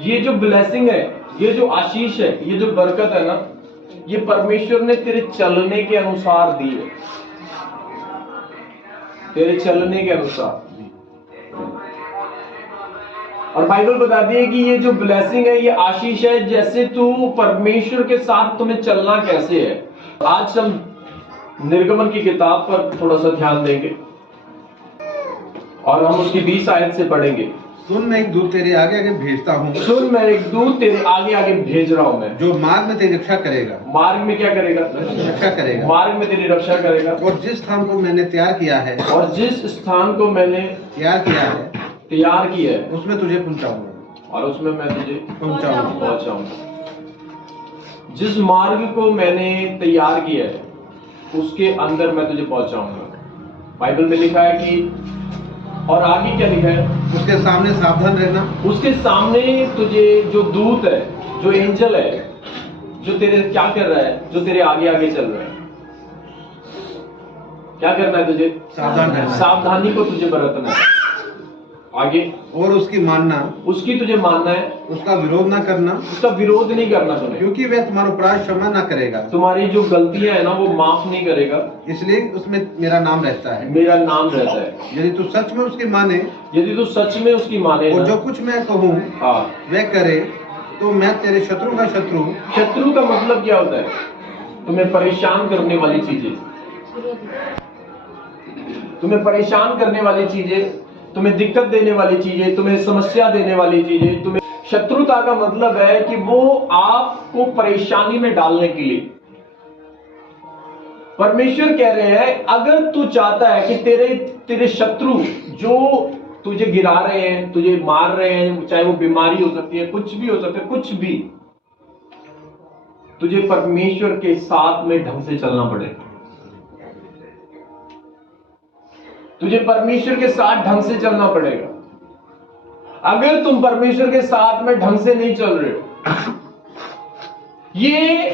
ये जो ब्लेसिंग है, ये जो आशीष है, ये जो बरकत है ना, ये परमेश्वर ने तेरे चलने के अनुसार दी है, तेरे चलने के अनुसार। और बाइबल बताती है कि ये जो ब्लेसिंग है, ये आशीष है, जैसे तू परमेश्वर के साथ तुम्हें चलना कैसे है। आज हम निर्गमन की किताब पर थोड़ा सा ध्यान देंगे और हम उसकी 20 आयत से पढ़ेंगे। सुन, मैं एक दूत तेरे आगे आगे भेजता हूँ। सुन, मैं एक दूत तेरे आगे आगे भेज रहा हूं मैं, जो मार्ग में तेरी रक्षा करेगा। मार्ग में क्या करेगा? रक्षा करेगा। मार्ग में तेरी रक्षा करेगा। और जिस स्थान को मैंने तैयार किया है, और जिस स्थान को मैंने तैयार किया है, उसमें तुझे पहुंचाऊंगा। और उसमें मैं तुझे पहुंचाऊंगा। जिस मार्ग को मैंने तैयार किया है, उसके अंदर मैं तुझे पहुंचाऊंगा। बाइबल में लिखा है कि, और आगे क्या लिखा है? उसके सामने सावधान रहना। उसके सामने तुझे जो दूत है, जो एंजल है, जो तेरे क्या कर रहा है, जो तेरे आगे आगे चल रहा है, क्या करना है तुझे? सावधान रहना। सावधानी को तुझे बरतना है। आगे, और उसकी मानना, उसकी तुझे मानना है, उसका विरोध ना करना। उसका विरोध नहीं करना तुमने, क्योंकि वह तुम्हारा अपराध क्षमा ना करेगा। तुम्हारी जो गलतियां है ना, वो माफ नहीं करेगा, इसलिए उसमें मेरा नाम रहता है। मेरा नाम रहता है। यदि तू सच में उसकी माने, यदि तू सच में उसकी माने और ना, जो कुछ मैं कहूँ वह करे, तो मैं तेरे शत्रु का शत्रु। शत्रु का मतलब क्या होता है? तुम्हें परेशान करने वाली चीजें, तुम्हें परेशान करने वाली चीजें, तुम्हें दिक्कत देने वाली चीजें, तुम्हें समस्या देने वाली चीजें, तुम्हें शत्रुता का मतलब है कि वो आपको परेशानी में डालने के लिए। परमेश्वर कह रहे हैं, अगर तू चाहता है कि तेरे शत्रु जो तुझे गिरा रहे हैं, तुझे मार रहे हैं, चाहे वो बीमारी हो सकती है, कुछ भी हो सकता है, कुछ भी, तुझे परमेश्वर के साथ में ढंग से चलना पड़ेगा। तुझे परमेश्वर के साथ ढंग से चलना पड़ेगा। अगर तुम परमेश्वर के साथ में ढंग से नहीं चल रहे हो, ये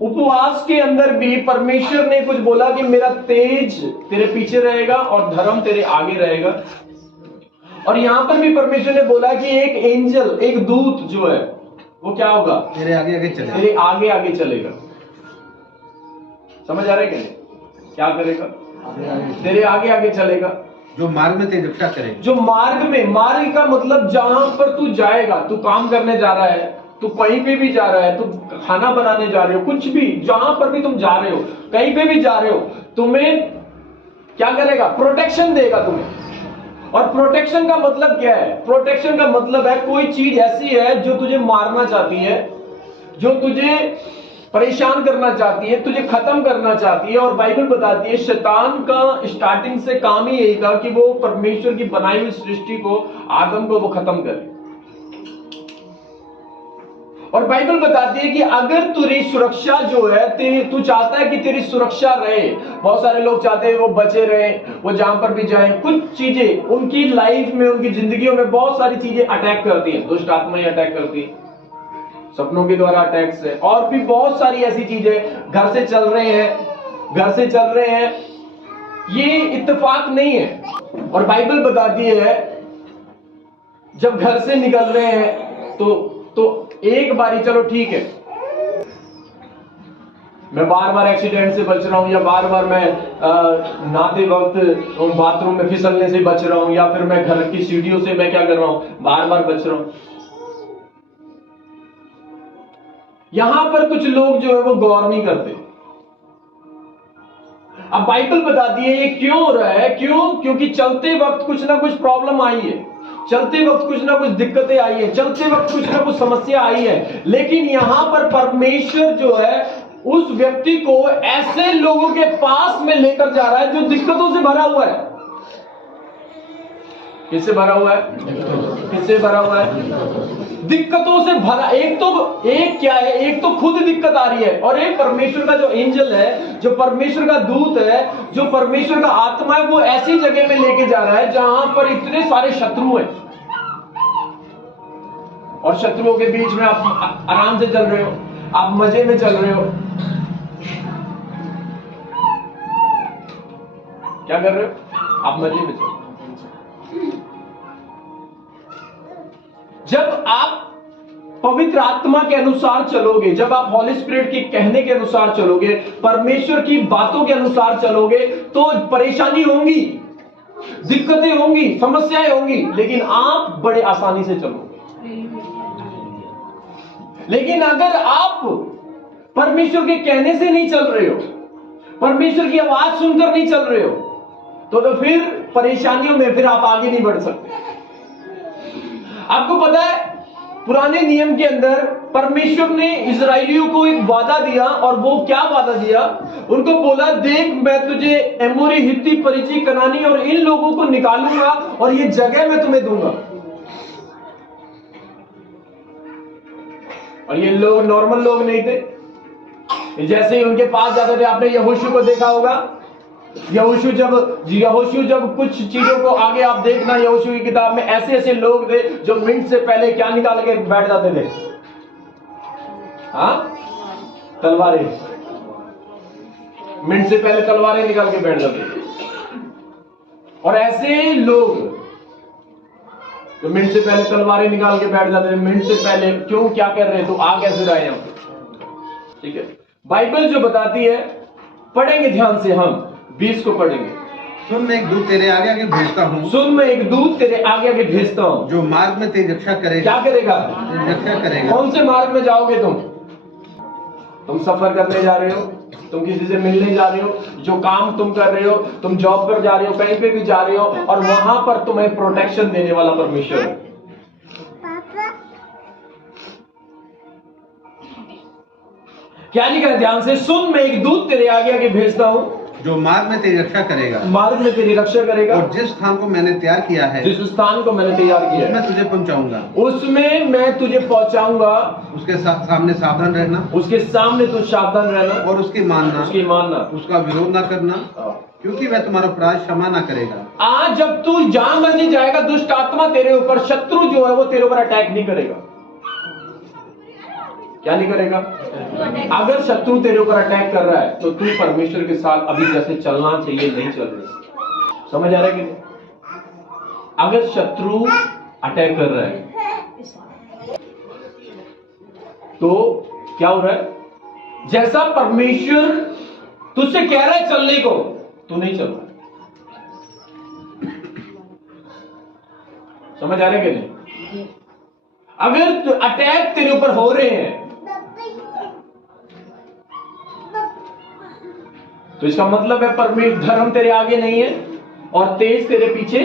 उपवास के अंदर भी परमेश्वर ने कुछ बोला कि मेरा तेज तेरे पीछे रहेगा और धर्म तेरे आगे रहेगा। और यहां पर भी परमेश्वर ने बोला कि एक एंजल, एक दूत जो है, वो क्या होगा? तेरे आगे आगे चलेगा। तेरे आगे आगे चलेगा। समझ आ रहा है क्या? क्या करेगा? तेरे आगे आगे चलेगा। जो मार्ग में तेरी रक्षा करेगा। जो मार्ग में, मार्ग का मतलब जहां पर तू जाएगा, तू काम करने जा रहा है, तू कहीं पे भी जा रहा है, तू खाना बनाने जा रहे हो, कुछ भी, जहां पर भी तुम जा रहे हो, कहीं पे भी जा रहे हो, तुम्हें क्या करेगा? प्रोटेक्शन देगा तुम्हें। और प्रोटेक्शन का मतलब क्या है? प्रोटेक्शन का मतलब है कोई चीज ऐसी है जो तुझे मारना चाहती है, जो तुझे परेशान करना चाहती है, तुझे खत्म करना चाहती है। और बाइबल बताती है शैतान का स्टार्टिंग से काम ही यही था कि वो परमेश्वर की बनाई हुई सृष्टि को, आदम को वो खत्म करे। और बाइबल बताती है कि अगर तेरी सुरक्षा जो है, तू चाहता है कि तेरी सुरक्षा रहे। बहुत सारे लोग चाहते हैं वो बचे रहे, वो जहां पर भी जाएं। कुछ चीजें उनकी लाइफ में, उनकी जिंदगियों में बहुत सारी चीजें अटैक करती हैं। दुष्ट आत्माएं अटैक करती हैं, सपनों के द्वारा अटैक्स है, और भी बहुत सारी ऐसी चीजें। घर से चल रहे हैं, ये इत्तेफाक नहीं है। और बाइबल बताती है जब घर से निकल रहे हैं तो एक बारी, चलो ठीक है, मैं बार बार एक्सीडेंट से बच रहा हूं, या बार बार मैं नहाते वक्त बाथरूम में फिसलने से बच रहा हूं, या फिर मैं घर की सीढ़ियों से मैं क्या कर रहा हूं, बार बार बच रहा हूं। यहां पर कुछ लोग जो है वो गौर नहीं करते। अब बाइबल बताती है ये क्यों हो रहा है? क्योंकि चलते वक्त कुछ ना कुछ प्रॉब्लम आई है, चलते वक्त कुछ ना कुछ दिक्कतें आई है, चलते वक्त कुछ ना कुछ समस्या आई है। लेकिन यहां पर परमेश्वर जो है उस व्यक्ति को ऐसे लोगों के पास में लेकर जा रहा है जो दिक्कतों से भरा हुआ है। किससे भरा हुआ है? किससे भरा हुआ है? दिक्कतों से भरा। एक क्या है? एक तो खुद दिक्कत आ रही है, और एक परमेश्वर का जो एंजल है, जो परमेश्वर का दूत है, जो परमेश्वर का आत्मा है, वो ऐसी जगह में लेके जा रहा है जहां पर इतने सारे शत्रु हैं। और शत्रुओं के बीच में आप आराम से चल रहे हो, आप मजे में चल रहे हो। क्या कर रहे हो? आप मजे में चल रहे हो। जब आप पवित्र आत्मा के अनुसार चलोगे, जब आप हॉली स्पिरिट के कहने के अनुसार चलोगे, परमेश्वर की बातों के अनुसार चलोगे, तो परेशानी होंगी, दिक्कतें होंगी, समस्याएं होंगी, लेकिन आप बड़े आसानी से चलोगे। लेकिन अगर आप परमेश्वर के कहने से नहीं चल रहे हो, परमेश्वर की आवाज सुनकर नहीं चल रहे हो, तो फिर परेशानियों में फिर आप आगे नहीं बढ़ सकते। आपको पता है, पुराने नियम के अंदर परमेश्वर ने इजराइलियों को एक वादा दिया, और वो क्या वादा दिया? उनको बोला, देख मैं तुझे एमोरी, हित्ती, परिजी, कनानी और इन लोगों को निकालूंगा और ये जगह मैं तुम्हें दूंगा। और ये लोग नॉर्मल लोग नहीं थे, जैसे ही उनके पास जाते थे, आपने यहोशू को देखा होगा। यहोशू जब कुछ चीजों को आगे आप देखना, यहोशू की किताब में ऐसे ऐसे लोग थे जो मिनट से पहले क्या निकाल के बैठ जाते थे? हाँ, तलवारें। मिनट से पहले तलवारें निकाल के बैठ जाते थे। और ऐसे लोग जो मिनट से पहले तलवारें निकाल के बैठ जाते थे, मिनट से पहले क्यों, क्या कर रहे हैं, तो आ कैसे रहे हैं? ठीक है, बाइबल जो बताती है, पढ़ेंगे ध्यान से, हम 20 को पढ़ेंगे। सुन, मैं एक दूत तेरे आगे आगे भेजता हूँ। सुन, मैं एक दूत तेरे आगे आगे भेजता हूँ, जो मार्ग में तेरी रक्षा करेगा। क्या करेगा? रक्षा करेगा। कौन से मार्ग में जाओगे तुम सफर करने जा रहे हो, तुम किसी से मिलने जा रहे हो, जो काम तुम कर रहे हो, तुम जॉब पर जा रहे हो, कहीं पे भी जा रहे हो, और वहां पर तुम्हें प्रोटेक्शन देने वाला परमेश्वर है। क्या लिखा है? ध्यान से सुन, मैं एक दूत तेरे आगे आगे भेजता हूं, जो मार्ग में तेरी रक्षा करेगा। मार्ग में तेरी रक्षा करेगा। और जिस स्थान को मैंने तैयार किया है, जिस स्थान को मैंने तैयार किया है, उसमें तुझे पहुंचाऊंगा। उसमें मैं तुझे पहुंचाऊंगा। उसके सामने सावधान रहना। उसके सामने तू सावधान रहना और उसकी मानना। उसका विरोध ना करना, क्योंकि वह तुम्हारा अपराध क्षमा ना करेगा। आज जब तू जान बन जाएगा, दुष्ट आत्मा तेरे ऊपर, शत्रु जो है वो तेरे ऊपर अटैक नहीं करेगा। क्या नहीं करेगा? अगर शत्रु तेरे ऊपर अटैक कर रहा है, तो तू परमेश्वर के साथ अभी जैसे चलना चाहिए नहीं चल रही। समझ आ रहा है कि नहीं? अगर शत्रु अटैक कर रहा है, तो क्या हो रहा है? जैसा परमेश्वर तुझसे कह रहा है चलने को, तू नहीं चल रहा। समझ आ रहा है कि नहीं? अगर अटैक तेरे ऊपर हो रहे हैं, तो इसका मतलब है परमेश्वर, धर्म तेरे आगे नहीं है और तेज तेरे पीछे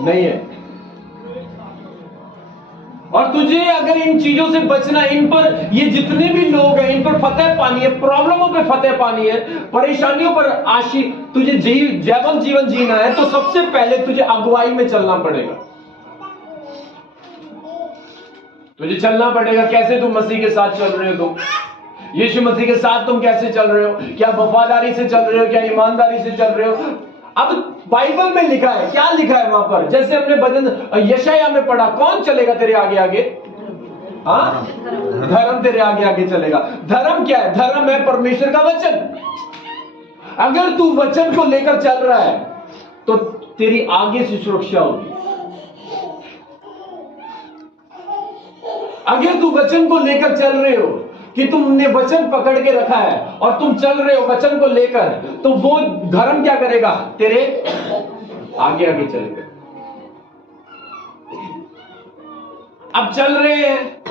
नहीं है। और तुझे अगर इन चीजों से बचना, इन पर, ये जितने भी लोग हैं, इन पर फतेह पानी है, प्रॉब्लमों पे फतेह पानी है, परेशानियों पर तुझे जीवन जीना है, तो सबसे पहले तुझे अगुवाई में चलना पड़ेगा। तुझे चलना पड़ेगा। कैसे? तुम मसीह के साथ चल रहे हो, तुम यीशु मसीह के साथ तुम कैसे चल रहे हो? क्या वफादारी से चल रहे हो? क्या ईमानदारी से चल रहे हो? अब बाइबल में लिखा है, क्या लिखा है वहां पर? जैसे हमने भजन यशाया में पढ़ा, कौन चलेगा तेरे आगे आगे? हाँ, धर्म तेरे आगे आगे चलेगा। धर्म क्या है? धर्म है परमेश्वर का वचन। अगर तू वचन को लेकर चल रहा है, तो तेरी आगे से सुरक्षा होगी। अगर तू वचन को लेकर चल रहे हो, कि तुमने वचन पकड़ के रखा है और तुम चल रहे हो वचन को लेकर, तो वो धर्म क्या करेगा? तेरे आगे आगे चलेगा। अब चल रहे हैं,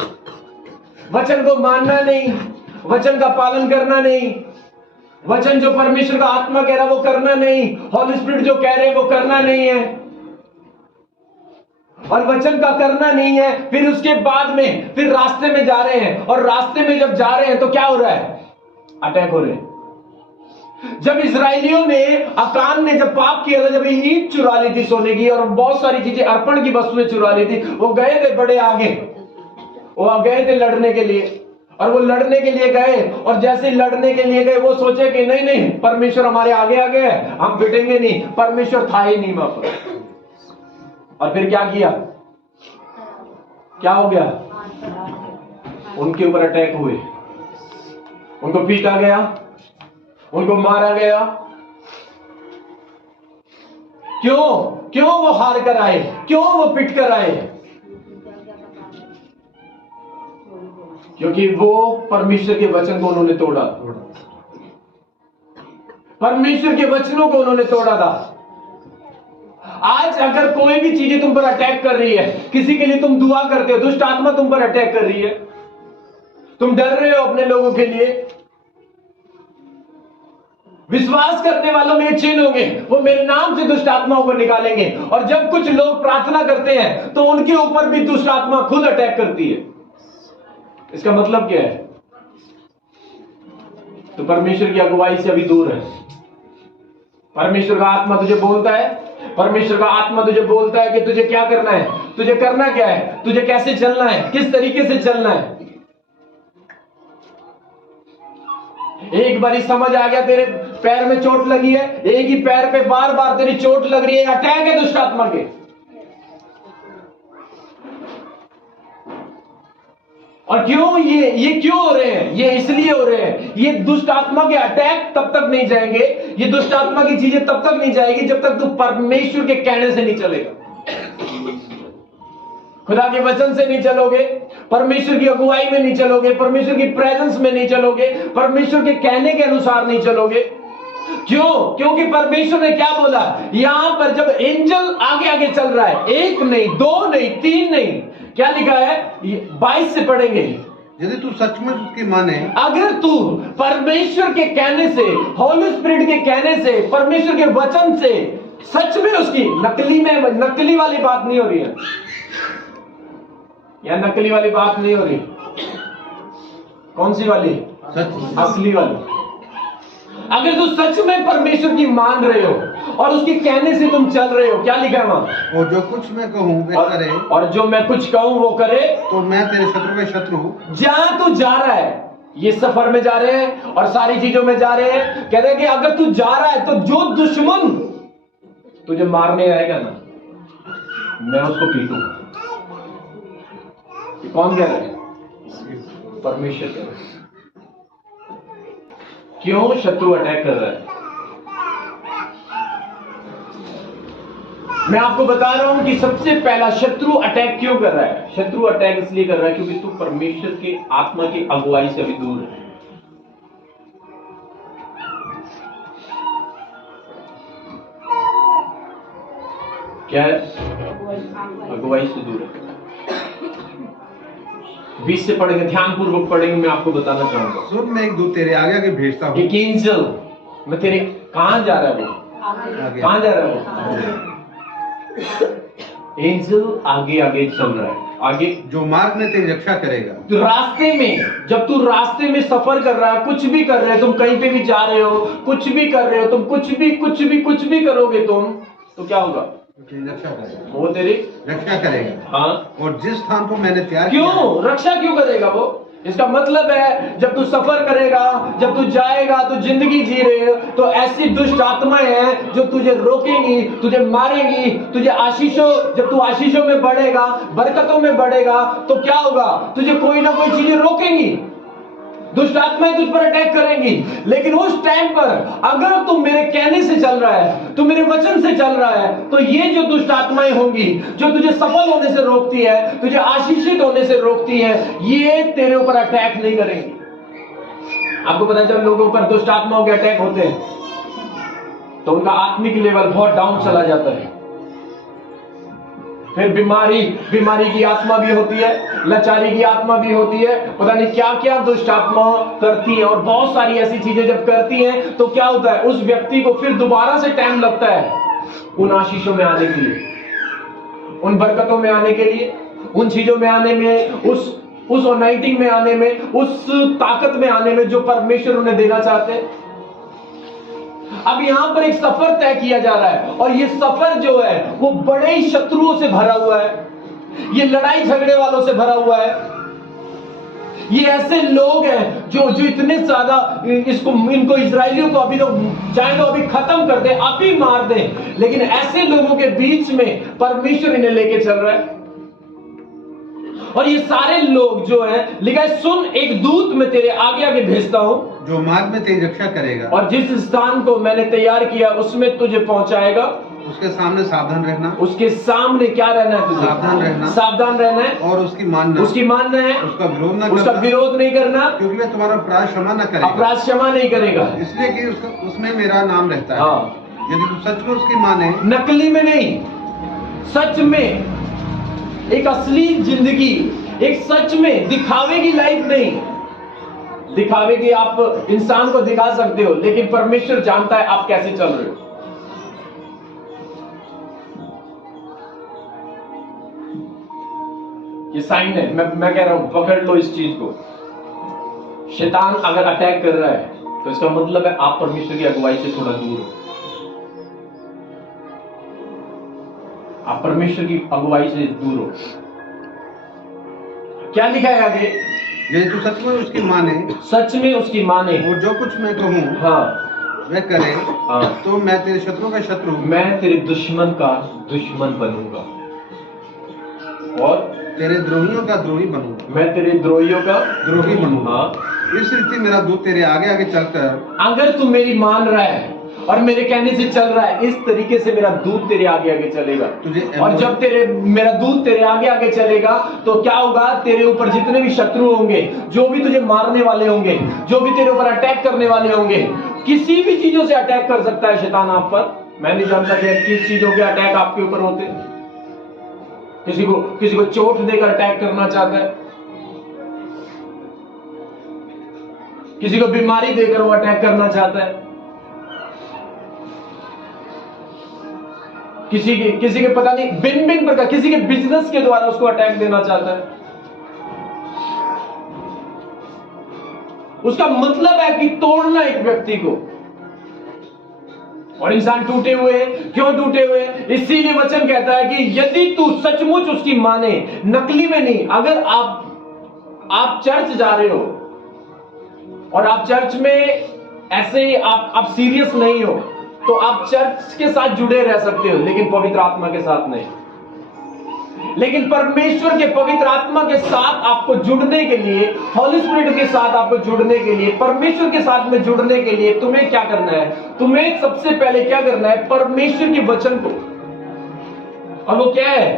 वचन को मानना नहीं, वचन का पालन करना नहीं, वचन जो परमेश्वर का आत्मा कह रहा है वो करना नहीं, हॉली स्पिरिट जो कह रहे हैं वो करना नहीं है, और वचन का करना नहीं है। फिर उसके बाद में फिर रास्ते में जा रहे हैं, और रास्ते में जब जा रहे हैं तो क्या हो रहा है? अटैक हो रहे हैं। जब इजरायलियों ने, अकान ने जब पाप किया था, जब ईंट चुरा ली थी सोने की और बहुत सारी चीजें, अर्पण की वस्तुएं चुरा ली थी, वो गए थे बड़े आगे, वो गए थे लड़ने के लिए, और वो लड़ने के लिए गए, और जैसे लड़ने के लिए गए वो सोचे कि नहीं नहीं, परमेश्वर हमारे आगे आगे है, हम पिटेंगे नहीं। परमेश्वर था ही नहीं वहां पर। और फिर क्या किया? क्या हो गया? उनके ऊपर अटैक हुए, उनको पीटा गया, उनको मारा गया। क्यों वो हार कर आए? क्यों वो पिट कर आए? क्योंकि वो परमेश्वर के वचन को उन्होंने तोड़ा, परमेश्वर के वचनों को उन्होंने तोड़ा था। आज अगर कोई भी चीजें तुम पर अटैक कर रही है, किसी के लिए तुम दुआ करते हो, दुष्ट आत्मा तुम पर अटैक कर रही है, तुम डर रहे हो अपने लोगों के लिए, विश्वास करने वालों में चिन्ह होंगे, वो मेरे नाम से दुष्ट आत्माओं को निकालेंगे। और जब कुछ लोग प्रार्थना करते हैं तो उनके ऊपर भी दुष्ट आत्मा खुद अटैक करती है। इसका मतलब क्या है? तो परमेश्वर की अगुवाई से अभी दूर है। परमेश्वर का आत्मा तुझे बोलता है, परमेश्वर का आत्मा तुझे बोलता है कि तुझे क्या करना है, तुझे करना क्या है, तुझे कैसे चलना है, किस तरीके से चलना है। एक बारी समझ आ गया, तेरे पैर में चोट लगी है, एक ही पैर पे बार बार तेरी चोट लग रही है, अटैक है दुष्ट आत्मा के। और क्यों ये क्यों हो रहे हैं? ये इसलिए हो रहे हैं, ये दुष्ट आत्मा के अटैक तब तक नहीं जाएंगे, ये दुष्ट आत्मा की चीजें तब तक नहीं जाएगी जब तक तू परमेश्वर के कहने से नहीं चलेगा, खुदा के वचन से नहीं चलोगे, परमेश्वर की अगुवाई में नहीं चलोगे, परमेश्वर की प्रेजेंस में नहीं चलोगे, परमेश्वर के कहने के अनुसार नहीं चलोगे। क्यों? क्योंकि परमेश्वर ने क्या बोला? यहां पर जब एंजल आगे आगे चल रहा है, एक नहीं, दो नहीं, तीन नहीं, क्या लिखा है? 22 से पढ़ेंगे। यदि तू सचमुच उसकी माने, अगर तू परमेश्वर के कहने से, होली स्पिरिट के कहने से, परमेश्वर के वचन से सच में उसकी, नकली वाली बात नहीं हो रही है, या नकली वाली बात नहीं हो रही, कौन सी वाली? असली वाली। अगर तू सच में परमेश्वर की मान रहे हो और उसके कहने से तुम चल रहे हो, क्या लिखा है वहां? और जो कुछ मैं कहूं वे करे, और जो मैं कुछ कहूं वो करे, तो मैं तेरे शत्रु के शत्रु। जहां तू जा रहा है, ये सफर में जा रहे हैं और सारी चीजों में जा रहे हैं, कहते हैं कि अगर तू जा रहा है तो जो दुश्मन तुझे मारने आएगा ना, मैं उसको पीटूंगा। कौन कह रहा है? परमेश्वर कह रहा है। क्यों शत्रु अटैक कर रहा है? मैं आपको बता रहा हूं कि सबसे पहला शत्रु अटैक क्यों कर रहा है। शत्रु अटैक इसलिए कर रहा है क्योंकि तू परमेश्वर के आत्मा की अगुवाई से अभी दूर है। क्या है? अगुवाई से दूर है। 20 से पढ़ेंगे, ध्यान पूर्वक पढ़ेंगे, मैं आपको बताना चाहूंगा। सुन, मैं एक दूत तेरे आगे आगे भेजता हूँ। एक एंजल, मैं तेरे, कहां जा रहा है वो? कहां जा रहा है वो? एंजल आगे आगे चल रहा है, आगे, जो मार्ग में तेरी रक्षा करेगा। तो रास्ते में, जब तू रास्ते में सफर कर रहा है, कुछ भी कर रहे हो, तुम कहीं पे भी जा रहे हो, कुछ भी कर रहे हो, तुम कुछ भी करोगे तुम, तो क्या होगा? रक्षा करेगा, वो तेरी रक्षा करेगा। हाँ, और जिस स्थान को मैंने तैयार क्यों किया, रक्षा क्यों करेगा वो? इसका मतलब है जब तू सफर करेगा, जब तू जाएगा, तो जिंदगी जी रहे हो, तो ऐसी दुष्ट आत्माएं हैं जो तुझे रोकेंगी, तुझे मारेंगी, तुझे आशीषों, जब तू आशीषों में बढ़ेगा, बरकतों में बढ़ेगा, तो क्या होगा? तुझे कोई ना कोई चीजें रोकेंगी, दुष्ट आत्माएं तुझ पर अटैक करेंगी। लेकिन उस टाइम पर अगर तू मेरे कहने से चल रहा है, तू मेरे वचन से चल रहा है, तो ये जो दुष्ट आत्माएं होंगी जो तुझे सफल होने से रोकती है, तुझे आशीषित होने से रोकती है, ये तेरे ऊपर अटैक नहीं करेंगी। आपको पता है जब लोगों पर दुष्ट आत्माओं के अटैक होते हैं तो उनका आत्मिक लेवल बहुत डाउन चला जाता है। फिर बीमारी की आत्मा भी होती है, लाचारी की आत्मा भी होती है, पता नहीं क्या क्या दुष्ट आत्मा करती है। और बहुत सारी ऐसी चीजें जब करती हैं तो क्या होता है, उस व्यक्ति को फिर दोबारा से टाइम लगता है उन आशीषों में आने के लिए, उन बरकतों में आने के लिए, उन चीजों में आने में, उस अनॉइंटिंग में आने में, उस ताकत में आने में जो परमेश्वर उन्हें देना चाहते हैं। अब यहां पर एक सफर तय किया जा रहा है और ये सफर जो है वो बड़े ही शत्रुओं से भरा हुआ है, ये लड़ाई झगड़े वालों से भरा हुआ है। ये ऐसे लोग हैं जो इतने ज्यादा इनको इजरायलियों को अभी तो चाहे तो अभी खत्म कर दे, अभी मार दे, लेकिन ऐसे लोगों के बीच में परमेश्वर इन्हें लेके चल रहा है। और ये सारे लोग जो है, लिखा है सुन, एक दूत मैं तेरे आगे आगे भेजता हूं जो मार्ग में तेरी रक्षा करेगा, और जिस स्थान को मैंने तैयार किया उसमें तुझे पहुंचाएगा। उसके सामने सावधान रहना, उसके सामने क्या रहना है तुझे? सावधान रहना, सावधान रहना है, और उसकी मानना, उसकी मानना है, उसका विरोध न उसका करना, विरोध नहीं करना, क्योंकि वह तुम्हारा अपराध क्षमा न करेगा, अपराध क्षमा नहीं करेगा, इसलिए कि उसमें मेरा नाम रहता है। हाँ। यदि तू सच में उसकी माने, नकली में नहीं, सच में, एक असली जिंदगी, एक सच में, दिखावे की लाइफ नहीं। दिखावे की आप इंसान को दिखा सकते हो, लेकिन परमेश्वर जानता है आप कैसे चल रहे हो। ये साइन है, मैं कह रहा हूं, पकड़ लो इस चीज को। शैतान अगर अटैक कर रहा है तो इसका मतलब है आप परमेश्वर की अगुवाई से थोड़ा दूर हो। आप परमेश्वर की अगुवाई से दूर हो। क्या लिखा है आगे? यदि तू सच में उसकी माने, सच में उसकी माने, और जो कुछ मैं कहूँ हाँ वह करे, हाँ, तो मैं तेरे शत्रु का शत्रु, मैं तेरे दुश्मन का दुश्मन बनूंगा और तेरे द्रोहियों का द्रोही बनूंगा, मैं तेरे द्रोहियों का द्रोही बनूंगा। हाँ। इस रीति मेरा दूत तेरे आगे आगे चलकर, अगर तू मेरी मान रहा है और मेरे कहने से चल रहा है, इस तरीके से मेरा दूत तेरे आगे आगे चलेगा तुझे। और जब मेरा दूत तेरे आगे आगे चलेगा तो क्या होगा? तेरे ऊपर जितने भी शत्रु होंगे, जो भी तुझे मारने वाले होंगे, जो भी तेरे ऊपर अटैक करने वाले होंगे, किसी भी चीजों से अटैक कर सकता है शैतान आप पर। मैं नहीं जानता कि किस चीजों के अटैक आपके ऊपर होते हैं। किसी को चोट देकर अटैक करना चाहता है, किसी को बीमारी देकर वो अटैक करना चाहता है, किसी के पता नहीं भिन्न प्रकार, किसी के बिजनेस के द्वारा उसको अटैक देना चाहता है। उसका मतलब है कि तोड़ना एक व्यक्ति को। और इंसान टूटे हुए हैं। क्यों टूटे हुए? इसीलिए वचन कहता है कि यदि तू सचमुच उसकी माने, नकली में नहीं। अगर आप चर्च जा रहे हो और आप चर्च में ऐसे ही आप सीरियस नहीं हो, तो आप चर्च के साथ जुड़े रह सकते हो, लेकिन पवित्र आत्मा के साथ नहीं। लेकिन परमेश्वर के पवित्र आत्मा के साथ आपको जुड़ने के लिए, हॉली स्पिरिट के साथ आपको जुड़ने के लिए, परमेश्वर के साथ में जुड़ने के लिए तुम्हें क्या करना है? तुम्हें सबसे पहले क्या करना है? परमेश्वर के वचन को। और वो क्या है?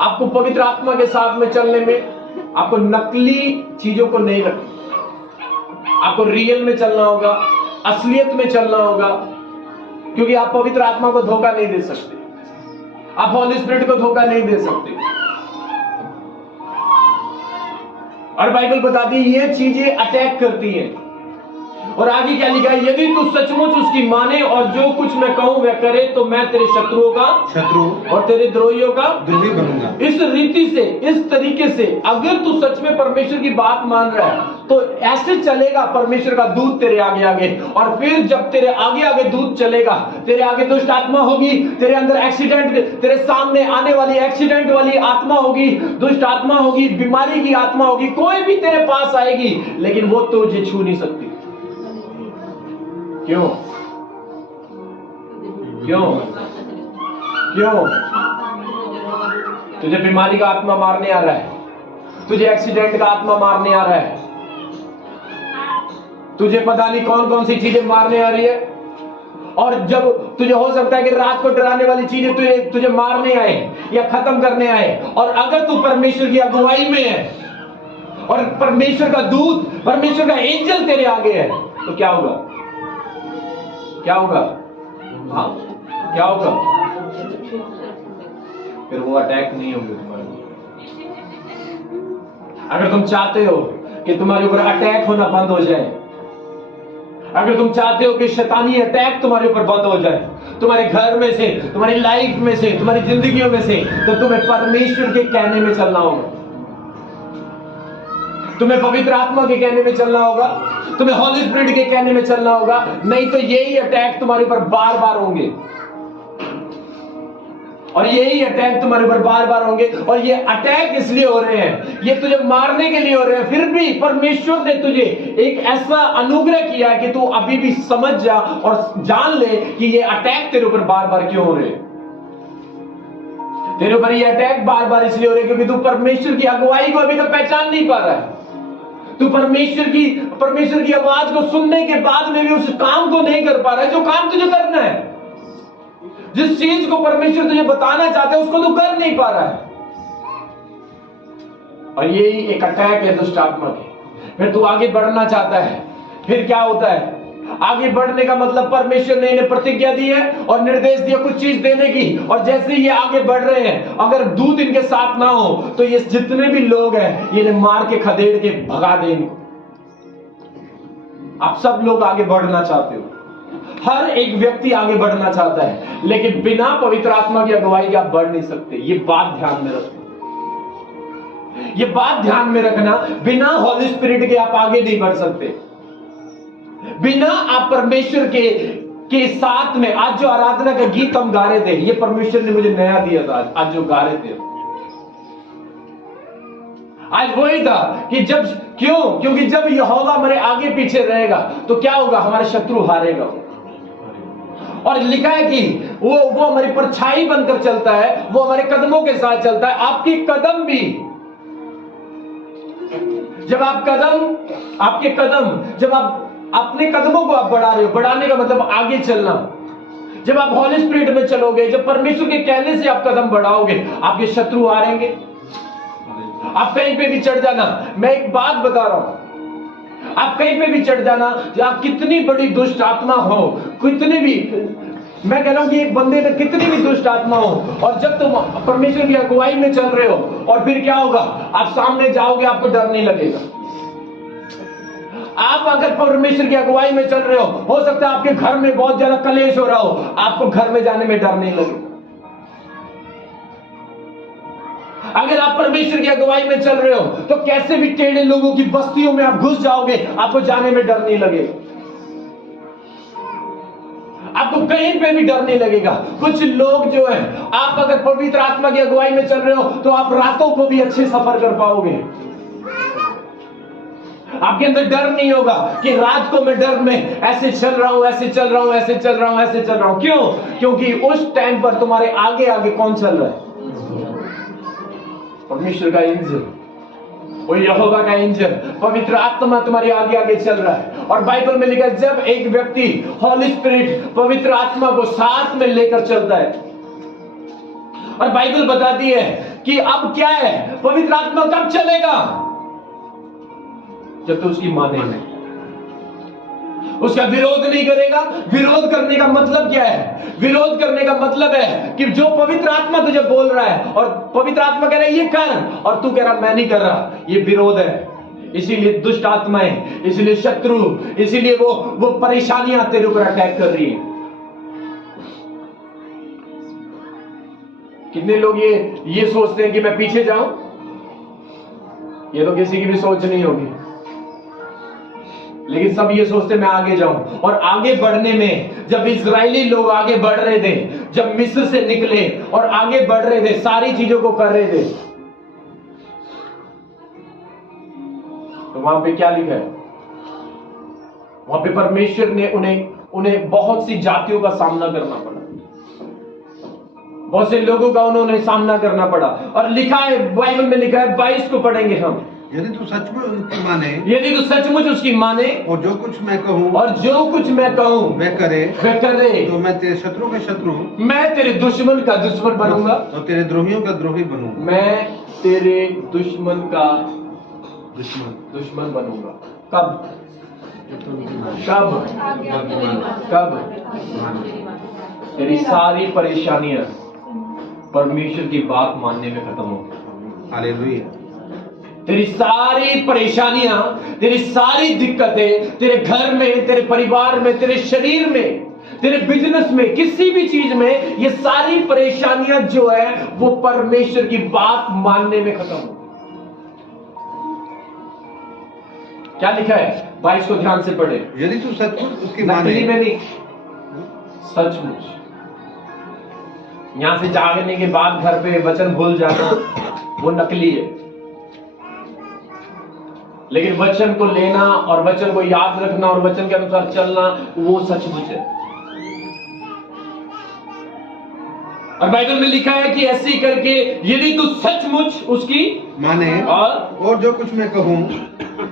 आपको पवित्र आत्मा के साथ में चलने में आपको नकली चीजों को नहीं रखना, आपको रियल में चलना होगा, असलियत में चलना होगा, क्योंकि आप पवित्र आत्मा को धोखा नहीं दे सकते, आप हॉली स्पिरिट को धोखा नहीं दे सकते। और बाइबल बताती है ये चीजें अटैक करती हैं। और आगे क्या लिखा है? यदि तू सचमुच उसकी माने और जो कुछ मैं कहूं वह करे, तो मैं तेरे शत्रुओं का शत्रु और तेरे द्रोहियों का द्रोही बनूंगा। इस रीति से, इस तरीके से अगर तू सच में परमेश्वर की बात मान रहा है, तो ऐसे चलेगा परमेश्वर का दूत तेरे आगे आगे। और फिर जब तेरे आगे आगे दूत चलेगा, तेरे आगे दुष्ट आत्मा होगी, तेरे अंदर एक्सीडेंट, तेरे सामने आने वाली एक्सीडेंट वाली आत्मा होगी, दुष्ट आत्मा होगी, बीमारी की आत्मा होगी, कोई भी तेरे पास आएगी, लेकिन वो तुझे छू नहीं सकती। क्यों? क्यों? क्यों? तुझे बीमारी का आत्मा मारने आ रहा है, तुझे एक्सीडेंट का आत्मा मारने आ रहा है, तुझे पता नहीं कौन कौन सी चीजें मारने आ रही है। और जब तुझे हो सकता है कि रात को डराने वाली चीजें तुझे मारने आए या खत्म करने आए, और अगर तू परमेश्वर की अगुवाई में है और परमेश्वर का दूत, परमेश्वर का एंजल तेरे आगे है, तो क्या होगा? क्या होगा? हाँ, क्या होगा? फिर वो अटैक नहीं होंगे तुम्हारे ऊपर। अगर तुम चाहते हो कि तुम्हारे ऊपर अटैक होना बंद हो जाए, अगर तुम चाहते हो कि शैतानी अटैक तुम्हारे ऊपर बंद हो जाए, तुम्हारे घर में से, तुम्हारी लाइफ में से, तुम्हारी जिंदगियों में से, तो तुम्हें परमेश्वर के कहने में चलना होगा, तुम्हें पवित्र आत्मा के कहने में चलना होगा, तुम्हें हॉली स्पिरिट के कहने में चलना होगा। नहीं तो यही अटैक तुम्हारे ऊपर बार बार होंगे, और यही अटैक तुम्हारे ऊपर बार बार होंगे। और ये अटैक इसलिए हो रहे हैं, ये तुझे मारने के लिए हो रहे हैं। फिर भी परमेश्वर ने तुझे एक ऐसा अनुग्रह किया है कि तू अभी भी समझ जा और जान ले कि ये अटैक तेरे ऊपर बार बार क्यों हो रहे हैं। तेरे ऊपर ये अटैक बार बार इसलिए हो रहे हैं क्योंकि तू परमेश्वर की अगुवाई को अभी तक पहचान नहीं पा रहा है। तू परमेश्वर की आवाज को सुनने के बाद में भी उस काम को नहीं कर पा रहा है जो काम तुझे करना है। जिस चीज को परमेश्वर तुझे बताना चाहते हैं उसको तू कर नहीं पा रहा है। और यही एक अटैक है दुष्ट आत्मा की। फिर तू आगे बढ़ना चाहता है, फिर क्या होता है? आगे बढ़ने का मतलब परमेश्वर ने इन्हें प्रतिज्ञा दी है और निर्देश दिया कुछ चीज देने की, और जैसे ये आगे बढ़ रहे हैं, अगर दूत इनके साथ ना हो तो ये जितने भी लोग हैं ये इन्हें मार के खदेड़ के भगा दे इनको। आप सब लोग आगे बढ़ना चाहते हो, हर एक व्यक्ति आगे बढ़ना चाहता है, लेकिन बिना पवित्र आत्मा की अगुवाई के आप बढ़ नहीं सकते। ये बात ध्यान में रखना, ये बात ध्यान में रखना। बिना हॉली स्पिरिट के आप आगे नहीं बढ़ सकते। बिना आप परमेश्वर के साथ में, आज जो आराधना का गीत हम गा रहे थे, ये परमेश्वर ने मुझे नया दिया था। आज जो गा रहे थे आज वही था कि क्योंकि जब यहोवा हमारे आगे पीछे रहेगा तो क्या होगा? हमारा शत्रु हारेगा। और लिखा है कि वो हमारी परछाई बनकर चलता है, वो हमारे कदमों के साथ चलता है। आपकी कदम भी, जब आप अपने कदमों को आप बढ़ा रहे हो, बढ़ाने का मतलब आगे चलना। जब आप हॉली स्पिरिट में चलोगे, जब परमेश्वर के कहने से आप कदम बढ़ाओगे, आपके शत्रु हारेंगे। आप कहीं पे भी चढ़ जाना, मैं एक बात बता रहा हूं, आप कहीं पे भी चढ़ जाना, आप कितनी बड़ी दुष्ट आत्मा हो, कितनी भी, मैं कह रहा हूं कि एक बंदे में कितनी भी दुष्ट आत्मा हो, और जब तुम परमेश्वर की अगुवाई में चल रहे हो, और फिर क्या होगा? आप सामने जाओगे, आपको डर नहीं लगेगा। आप अगर परमेश्वर की अगुवाई में चल रहे हो सकता है आपके घर में बहुत ज्यादा कलेश हो रहा हो, आपको घर में जाने में डर नहीं लगेगा। अगर आप परमेश्वर की अगुवाई में चल रहे हो तो कैसे भी टेढ़े लोगों की बस्तियों में आप घुस जाओगे, आपको जाने में डर नहीं लगेगा। आपको कहीं पे भी डर नहीं लगेगा। कुछ लोग जो है, आप अगर पवित्र आत्मा की अगुवाई में चल रहे हो तो आप रातों को भी अच्छे सफर कर पाओगे। आपके अंदर डर नहीं होगा कि रात को मैं डर में ऐसे चल रहा हूं, ऐसे चल रहा हूं, ऐसे चल रहा हूं, ऐसे चल रहा हूं। क्यों? क्योंकि उस टाइम पर तुम्हारे आगे आगे कौन चल रहा है? परमेश्वर का इंजन, वो यहोवा का इंजन, पवित्र आत्मा तुम्हारे आगे आगे चल रहा है। और बाइबल में लिखा है, जब एक व्यक्ति हॉली स्पिरिट, पवित्र आत्मा को साथ में लेकर चलता है, और बाइबल बताती है कि अब क्या है, पवित्र आत्मा कब चलेगा? जब तो उसकी मानेगा, उसका विरोध नहीं करेगा। विरोध करने का मतलब क्या है? विरोध करने का मतलब है कि जो पवित्र आत्मा तुझे बोल रहा है, और पवित्र आत्मा कह रहा है ये कर, और तू कह रहा मैं नहीं कर रहा, ये विरोध है। इसीलिए दुष्ट आत्माएं, इसीलिए शत्रु, इसीलिए वो परेशानियां तेरे ऊपर अटैक कर रही है। कितने लोग ये सोचते हैं कि मैं पीछे जाऊं? ये तो किसी की भी सोच नहीं होगी, लेकिन सब ये सोचते मैं आगे जाऊं। और आगे बढ़ने में, जब इजरायली लोग आगे बढ़ रहे थे, जब मिस्र से निकले और आगे बढ़ रहे थे, सारी चीजों को कर रहे थे, तो वहां पे क्या लिखा है? वहां पे परमेश्वर ने उन्हें बहुत सी जातियों का सामना करना पड़ा, बहुत से लोगों का उन्होंने सामना करना पड़ा। और लिखा है, बाइबल में लिखा है, 22 को पढ़ेंगे हम, यदि तू सचमुच उसकी माने, यदि तू सचमुच उसकी माने, और जो कुछ मैं कहूँ, वह करे, तो मैं तेरे शत्रु का शत्रु, मैं तेरे दुश्मन का दुश्मन बनूंगा, और तेरे द्रोहियों का द्रोही बनूंगा। मैं तेरे दुश्मन का दुश्मन बनूंगा। कब? तेरी सारी परेशानियां परमेश्वर की बात मानने में खत्म होगी। हालेलुया। तेरी सारी परेशानियां, तेरी सारी दिक्कतें, तेरे घर में, तेरे परिवार में, तेरे शरीर में, तेरे बिजनेस में, किसी भी चीज में, ये सारी परेशानियां जो है वो परमेश्वर की बात मानने में खत्म हो। क्या लिखा है? 22 को ध्यान से पढ़े। यदि तू सचमुच उसकी नकली में नहीं, सचमुच। यहां से जागने के बाद घर पे वचन भूल जाना वो नकली है, लेकिन वचन को लेना और वचन को याद रखना और वचन के अनुसार चलना वो सचमुच है। और बाइबल में लिखा है कि ऐसे करके यदि तू सचमुच उसकी माने, और जो कुछ मैं कहूँ,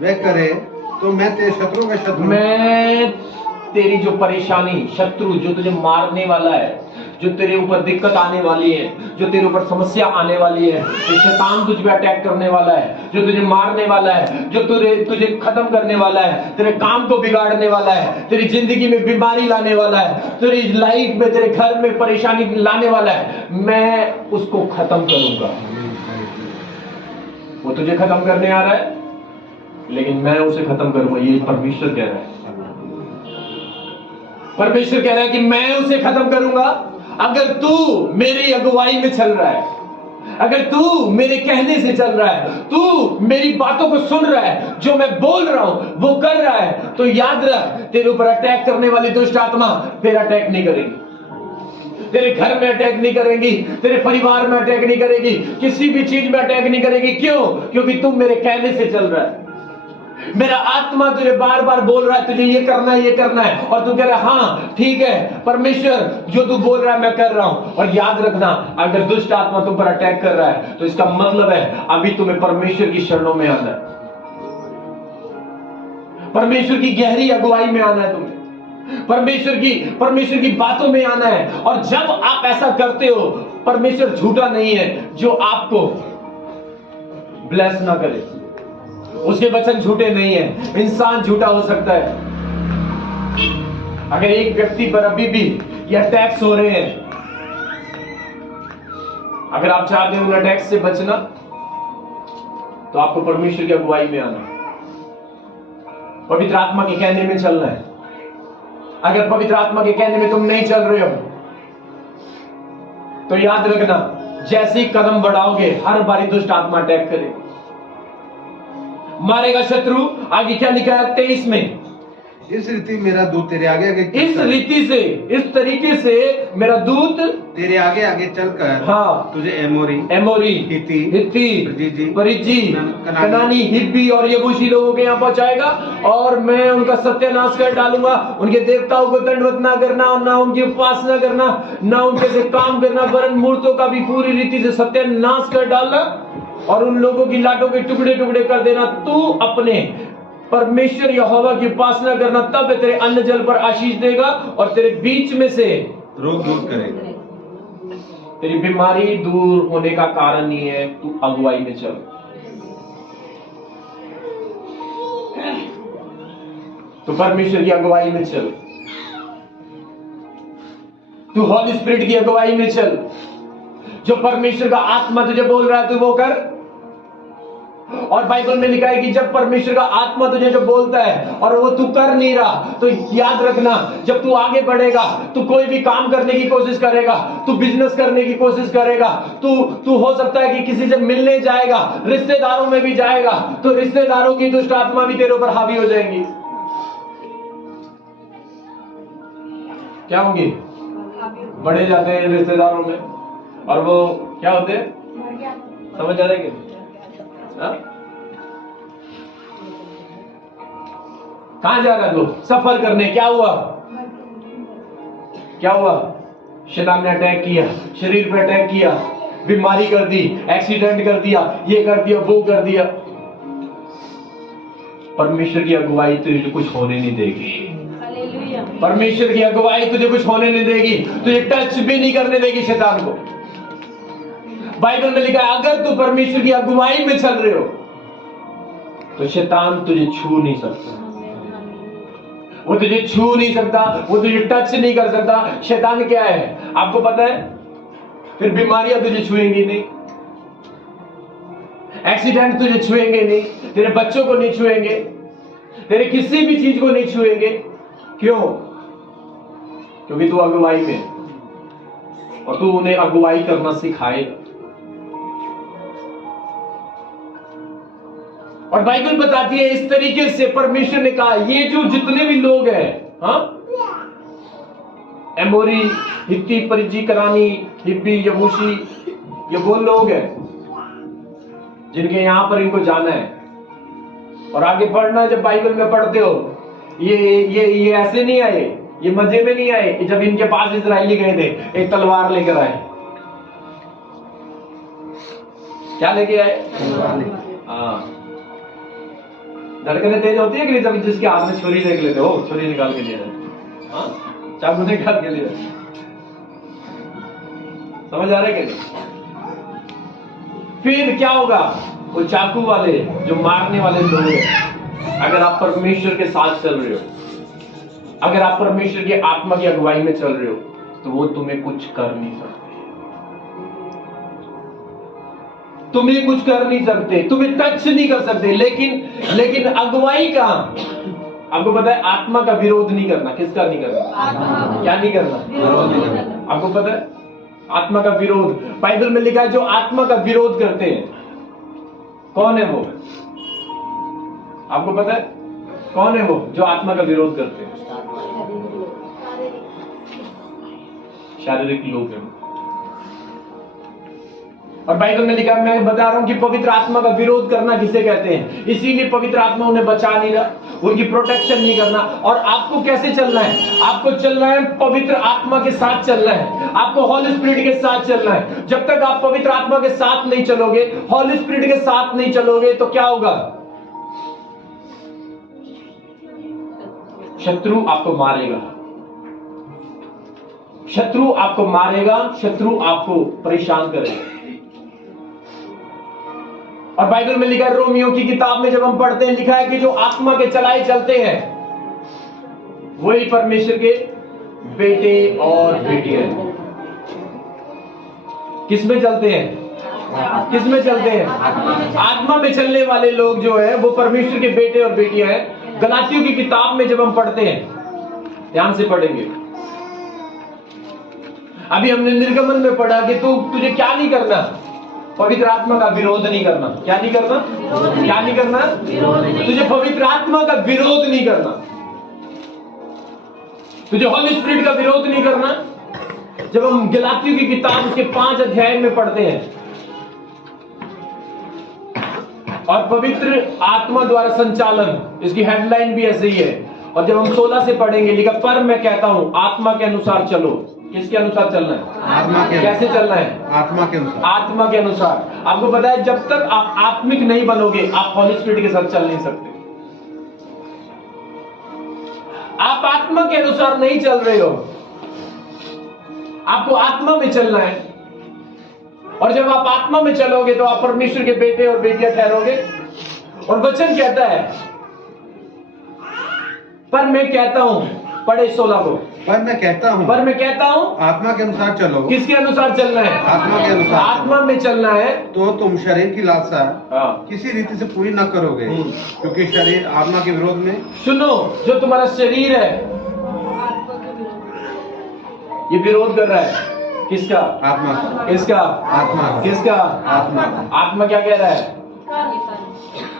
वह करे तो मैं तेरे शत्रु का शत्रु, मैं तेरी जो परेशानी, शत्रु जो तुझे मारने वाला है, जो तेरे ऊपर दिक्कत आने वाली है, जो तेरे ऊपर समस्या आने वाली है, जो शैतान तुझ पे अटैक करने वाला है, जो तुझे मारने वाला है, जो तुझे खत्म करने वाला है, तेरे काम को बिगाड़ने वाला है, तेरी जिंदगी में बीमारी लाने वाला है, तेरी लाइफ में, तेरे घर में परेशानी लाने वाला है, मैं उसको खत्म करूंगा। वो तुझे खत्म करने आ रहा है, लेकिन मैं उसे खत्म करूंगा। ये परमेश्वर कह रहा है। परमेश्वर कह रहा है कि मैं उसे खत्म करूंगा अगर तू मेरी अगुवाई में चल रहा है, अगर तू मेरे कहने से चल रहा है, तू मेरी बातों को सुन रहा है, जो मैं बोल रहा हूं वो कर रहा है, तो याद रख, तेरे ऊपर अटैक करने वाली दुष्ट आत्मा तेरा अटैक नहीं करेगी, तेरे घर में अटैक नहीं करेगी, तेरे परिवार में अटैक नहीं करेगी, किसी भी चीज में अटैक नहीं करेगी। क्यों? क्योंकि तू मेरे कहने से चल रहा है। मेरा आत्मा तुझे बार बार बोल रहा है तुझे ये करना है, ये करना है, और तू कह रहा है हाँ ठीक है परमेश्वर, जो तू बोल रहा है मैं कर रहा हूं। और याद रखना, अगर दुष्ट आत्मा तुम पर अटैक कर रहा है तो इसका मतलब है अभी तुम्हें परमेश्वर की शरणों में आना है, परमेश्वर की गहरी अगुवाई में आना है, तुम्हें परमेश्वर की बातों में आना है। और जब आप ऐसा करते हो, परमेश्वर झूठा नहीं है जो आपको ब्लेस ना करे, उसके वचन झूठे नहीं है। इंसान झूठा हो सकता है। अगर एक व्यक्ति पर अभी भी ये अटैक्स हो रहे हैं, अगर आप चाहते हो उन अटैक्स से बचना, तो आपको परमेश्वर की अगुवाई में आना, पवित्र आत्मा के कहने में चलना है। अगर पवित्र आत्मा के कहने में तुम नहीं चल रहे हो, तो याद रखना, जैसे ही कदम बढ़ाओगे हर बारी दुष्ट आत्मा अटैक करेगा, मारेगा शत्रु। आगे क्या लिखा है 23 में, इस रीति मेरा दूत तेरे आगे आगे, इस रीति से, इस तरीके से मेरा दूत तेरे आगे आगे चलकर हाँ तुझे एमोरी, हित्ती, परिज्जी, कनानी, हिब्बी और यबूसी लोगों के यहाँ पहुंचाएगा, और मैं उनका सत्यानाश कर डालूंगा। उनके देवताओं को दंडवत ना करना, और ना उनकी उपासना करना, ना उनके से काम करना, वरन मूर्तों का भी पूरी रीति से सत्यानाश कर डालना, और उन लोगों की लाटों के टुकड़े टुकड़े कर देना। तू अपने परमेश्वर यहोवा की उपासना करना, तब तेरे अन्न जल पर आशीष देगा, और तेरे बीच में से रोग दूर करेगा। तेरी बीमारी दूर होने का कारण ही है तू अगुवाई में चल। तू परमेश्वर की अगुवाई में चल, तू हॉली स्पिरिट की अगुवाई में चल। जो परमेश्वर का आत्मा तुझे बोल रहा है तू वो कर। और बाइबल में लिखा है कि जब परमेश्वर का आत्मा तुझे जो बोलता है और वो तू कर नहीं रहा, तो याद रखना, जब तू आगे बढ़ेगा, तू कोई भी काम करने की कोशिश करेगा, तू बिजनेस करने की कोशिश करेगा, तू हो सकता है कि किसी से मिलने जाएगा, रिश्तेदारों में भी जाएगा, तो रिश्तेदारों की दुष्ट आत्मा भी तेरे ऊपर हावी हो जाएंगी। क्या होंगी? बढ़े जाते हैं रिश्तेदारों में, और वो क्या होते हैं, समझ जा रहे हैं? कहां जा रहा है लोग? सफर करने। क्या हुआ? क्या हुआ? शैतान ने अटैक किया, शरीर पे अटैक किया, बीमारी कर दी, एक्सीडेंट कर दिया, ये कर दिया, वो कर दिया। परमेश्वर की अगुवाई तुझे कुछ होने नहीं देगी। परमेश्वर की अगुवाई तुझे कुछ होने नहीं देगी, तुझे टच भी नहीं करने देगी शैतान को। बाइबल में लिखा है अगर तू परमेश्वर की अगुवाई में चल रहे हो तो शैतान तुझे छू नहीं सकता, वो तुझे छू नहीं सकता, वो तुझे टच नहीं कर सकता। शैतान क्या है आपको पता है? फिर बीमारियां तुझे छुएंगी नहीं, एक्सीडेंट तुझे छुएंगे नहीं, तेरे बच्चों को नहीं छुएंगे, तेरे किसी भी चीज को नहीं छुएंगे। क्यों? क्योंकि तू अगुवाई में, और तू उन्हें अगुवाई करना सिखाएगा। और बाइबल बताती है इस तरीके से परमेश्वर ने कहा, ये जो जितने भी लोग हैं, हाँ, एमोरी, हित्ती, परिज्जी, कनानी, हिब्बी, यबूसी, ये वो लोग हैं जिनके यहां पर इनको जाना है। और आगे पढ़ना, जब बाइबल में पढ़ते हो, ये ऐसे नहीं आए, ये मजे में नहीं आए कि जब इनके पास इस्राएली गए थे एक तलवार लेकर आए। क्या लेके आए? हाँ, धड़कने तेज होती है कि नहीं? जब जिसके हाथ में छुरी देख लेते हो, छुरी निकाल के लिए, हाँ, चाकू निकाल के लिए, समझ आ रहा है कि नहीं? फिर क्या होगा? वो चाकू वाले, जो मारने वाले लोग हैं, अगर आप परमेश्वर के साथ चल रहे हो, अगर आप परमेश्वर की आत्मा की अगुवाई में चल रहे हो, तो वो तुम्हें कुछ कर नहीं सकते, तुम्हें कुछ कर नहीं सकते, तुम्हें टच नहीं कर सकते। लेकिन अगुवाई कहां? आपको पता है, आत्मा का विरोध नहीं करना। किसका नहीं करना? क्या नहीं करना? आपको पता है, आत्मा का विरोध। बाइबल में लिखा है, जो आत्मा का विरोध करते हैं, कौन है वो? आपको पता है कौन है वो जो आत्मा का विरोध करते हैं? शारीरिक लोग हैं। और बाइबल में लिखा, मैं बता रहा हूं कि पवित्र आत्मा का विरोध करना किसे कहते हैं। इसीलिए पवित्र आत्मा उन्हें बचा नहीं रहा, उनकी प्रोटेक्शन नहीं करना। और आपको कैसे चलना है? आपको चलना है पवित्र आत्मा के साथ चलना है, आपको हॉली स्पिरिट के साथ चलना है। जब तक आप पवित्र आत्मा के साथ नहीं चलोगे, हॉली स्पिरिट के साथ नहीं चलोगे, तो क्या होगा? शत्रु आपको मारेगा, शत्रु आपको मारेगा, शत्रु आपको परेशान करेगा। और बाइबल में लिखा है, रोमियो की किताब में जब हम पढ़ते हैं, लिखा है कि जो आत्मा के चलाए चलते हैं, वही परमेश्वर के बेटे और बेटियां हैं। किसमें चलते हैं? किसमें चलते हैं? आत्मा में चलने वाले लोग जो है, वो परमेश्वर के बेटे और बेटियां हैं। गलातियों की किताब में जब हम पढ़ते हैं, ध्यान से पढ़ेंगे। अभी हमने निर्गमन में पढ़ा कि तुझे क्या नहीं करना? पवित्र आत्मा का विरोध नहीं करना। क्या नहीं करना? क्या नहीं करना? तुझे पवित्र आत्मा का विरोध नहीं करना, तुझे हॉली स्पिरिट का विरोध नहीं करना। जब हम गलातियों की किताब उसके 5 अध्याय में पढ़ते हैं, और पवित्र आत्मा द्वारा संचालन, इसकी हेडलाइन भी ऐसे ही है। और जब हम 16 से पढ़ेंगे, लिखा, पर मैं कहता हूं आत्मा के अनुसार चलो। किसके अनुसार चलना है? आत्मा के। कैसे चलना है? आत्मा के अनुसार। आत्मा के अनुसार। आपको पता है, जब तक आप आत्मिक नहीं बनोगे, आप हॉली स्पिरिट के साथ चल नहीं सकते। आप आत्मा के अनुसार नहीं चल रहे हो, आपको आत्मा में चलना है। और जब आप आत्मा में चलोगे, तो आप परमेश्वर के बेटे और बेटियां ठहरोगे। और वचन कहता है, पर मैं कहता हूं, पढ़े 16 को, पर मैं कहता हूं आत्मा के अनुसार चलो। किसके अनुसार चलना है? आत्मा के अनुसार। आत्मा में चलना है, तो तुम शरीर की लालसा हाँ, किसी रीति से पूरी न करोगे, क्योंकि शरीर आत्मा के विरोध में। सुनो, जो तुम्हारा शरीर है, ये विरोध कर रहा है। किसका? आत्मा का। किसका? आत्मा का। किसका? आत्मा। आत्मा क्या कह रहा है?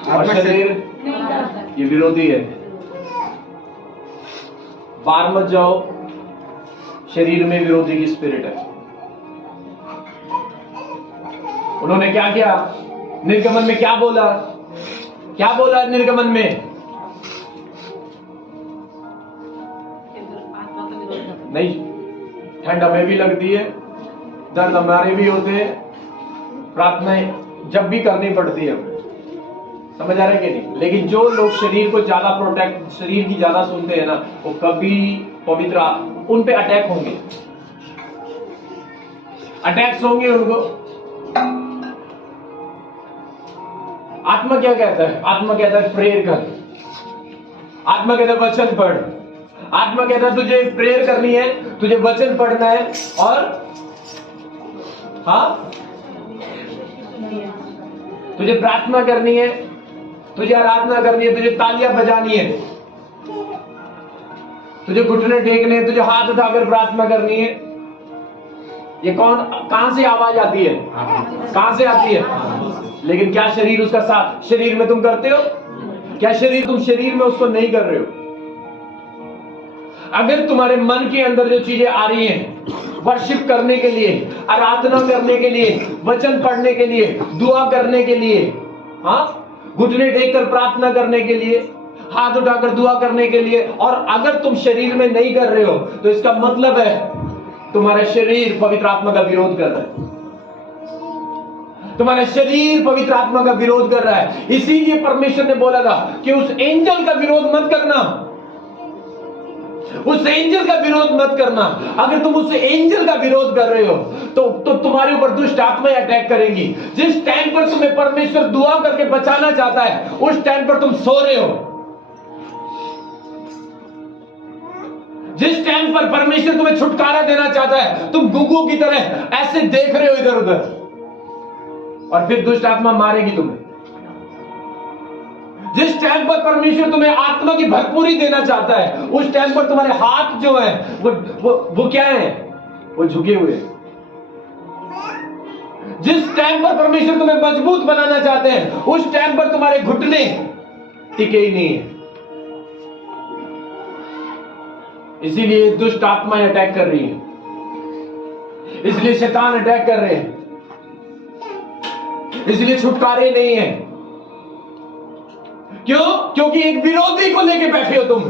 और आत्मा शरीर ये विरोधी है। बाहर मत जाओ, शरीर में विरोधी की स्पिरिट है। उन्होंने क्या किया? निर्गमन में क्या बोला? क्या बोला निर्गमन में? नहीं, ठंड हमें भी लगती है, दर्द हमारे भी होते हैं, प्रार्थनाएं जब भी करनी पड़ती है। समझ आ रहा है कि नहीं? लेकिन जो लोग शरीर को ज्यादा प्रोटेक्ट, शरीर की ज्यादा सुनते हैं ना, वो कभी पवित्र, उन पे अटैक होंगे, अटैक्स होंगे उनको। आत्मा क्या कहता है? आत्मा कहता है प्रेयर कर, आत्मा कहता है वचन पढ़, आत्मा कहता है तुझे प्रेयर करनी है, तुझे वचन पढ़ना है, और हाँ, तुझे प्रार्थना करनी है, तुझे आराधना करनी है, तुझे तालियां बजानी है, तुझे घुटने टेकने हैं, तुझे हाथ उठाकर प्रार्थना करनी है। ये कहां से आवाज आती है? कहां से आती है? लेकिन क्या शरीर उसका साथ, शरीर में तुम करते हो? क्या तुम शरीर में उसको नहीं कर रहे हो? अगर तुम्हारे मन के अंदर जो चीजें आ रही हैं, वर्शिप करने के लिए, आराधना करने के लिए, वचन पढ़ने के लिए, दुआ करने के लिए, हाँ, घुटने टेककर प्रार्थना करने के लिए, हाथ उठाकर दुआ करने के लिए, और अगर तुम शरीर में नहीं कर रहे हो, तो इसका मतलब है तुम्हारा शरीर पवित्र आत्मा का विरोध कर रहा है। तुम्हारा शरीर पवित्र आत्मा का विरोध कर रहा है। इसीलिए परमेश्वर ने बोला था कि उस एंजल का विरोध मत करना, उस एंजल का विरोध मत करना। अगर तुम उस एंजल का विरोध कर रहे हो तो तुम्हारे ऊपर दुष्ट आत्माएं अटैक करेंगी। जिस टाइम पर तुम्हें परमेश्वर दुआ करके बचाना चाहता है, उस टाइम पर तुम सो रहे हो। जिस टाइम पर परमेश्वर तुम्हें छुटकारा देना चाहता है, तुम गुग्गू की तरह ऐसे देख रहे हो इधर उधर, और फिर दुष्ट आत्मा मारेगी तुम्हें। जिस टाइम पर परमेश्वर तुम्हें आत्मा की भरपूरी देना चाहता है, उस टाइम पर तुम्हारे हाथ जो है वो क्या है? वो झुके हुए। जिस टाइम पर परमेश्वर तुम्हें मजबूत बनाना चाहते हैं, उस टाइम पर तुम्हारे घुटने टिके ही नहीं है। इसीलिए दुष्ट आत्माएं अटैक कर रही है, इसलिए शैतान अटैक कर रहे हैं, इसलिए छुटकारे नहीं है। क्यों? क्योंकि एक विरोधी को लेके बैठे हो तुम।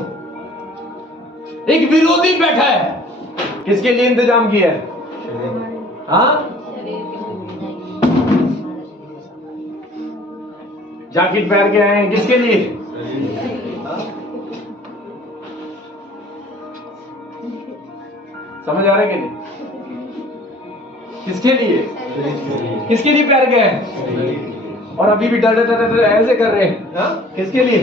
एक विरोधी बैठा है। किसके लिए इंतजाम किया है? हाँ, जैकेट पहन के आए हैं, किसके लिए? समझ आ रहा है कि नहीं? किसके लिए? किसके लिए पहन गए हैं? और अभी भी डर डर डर ऐसे कर रहे हैं। हाँ? किसके लिए?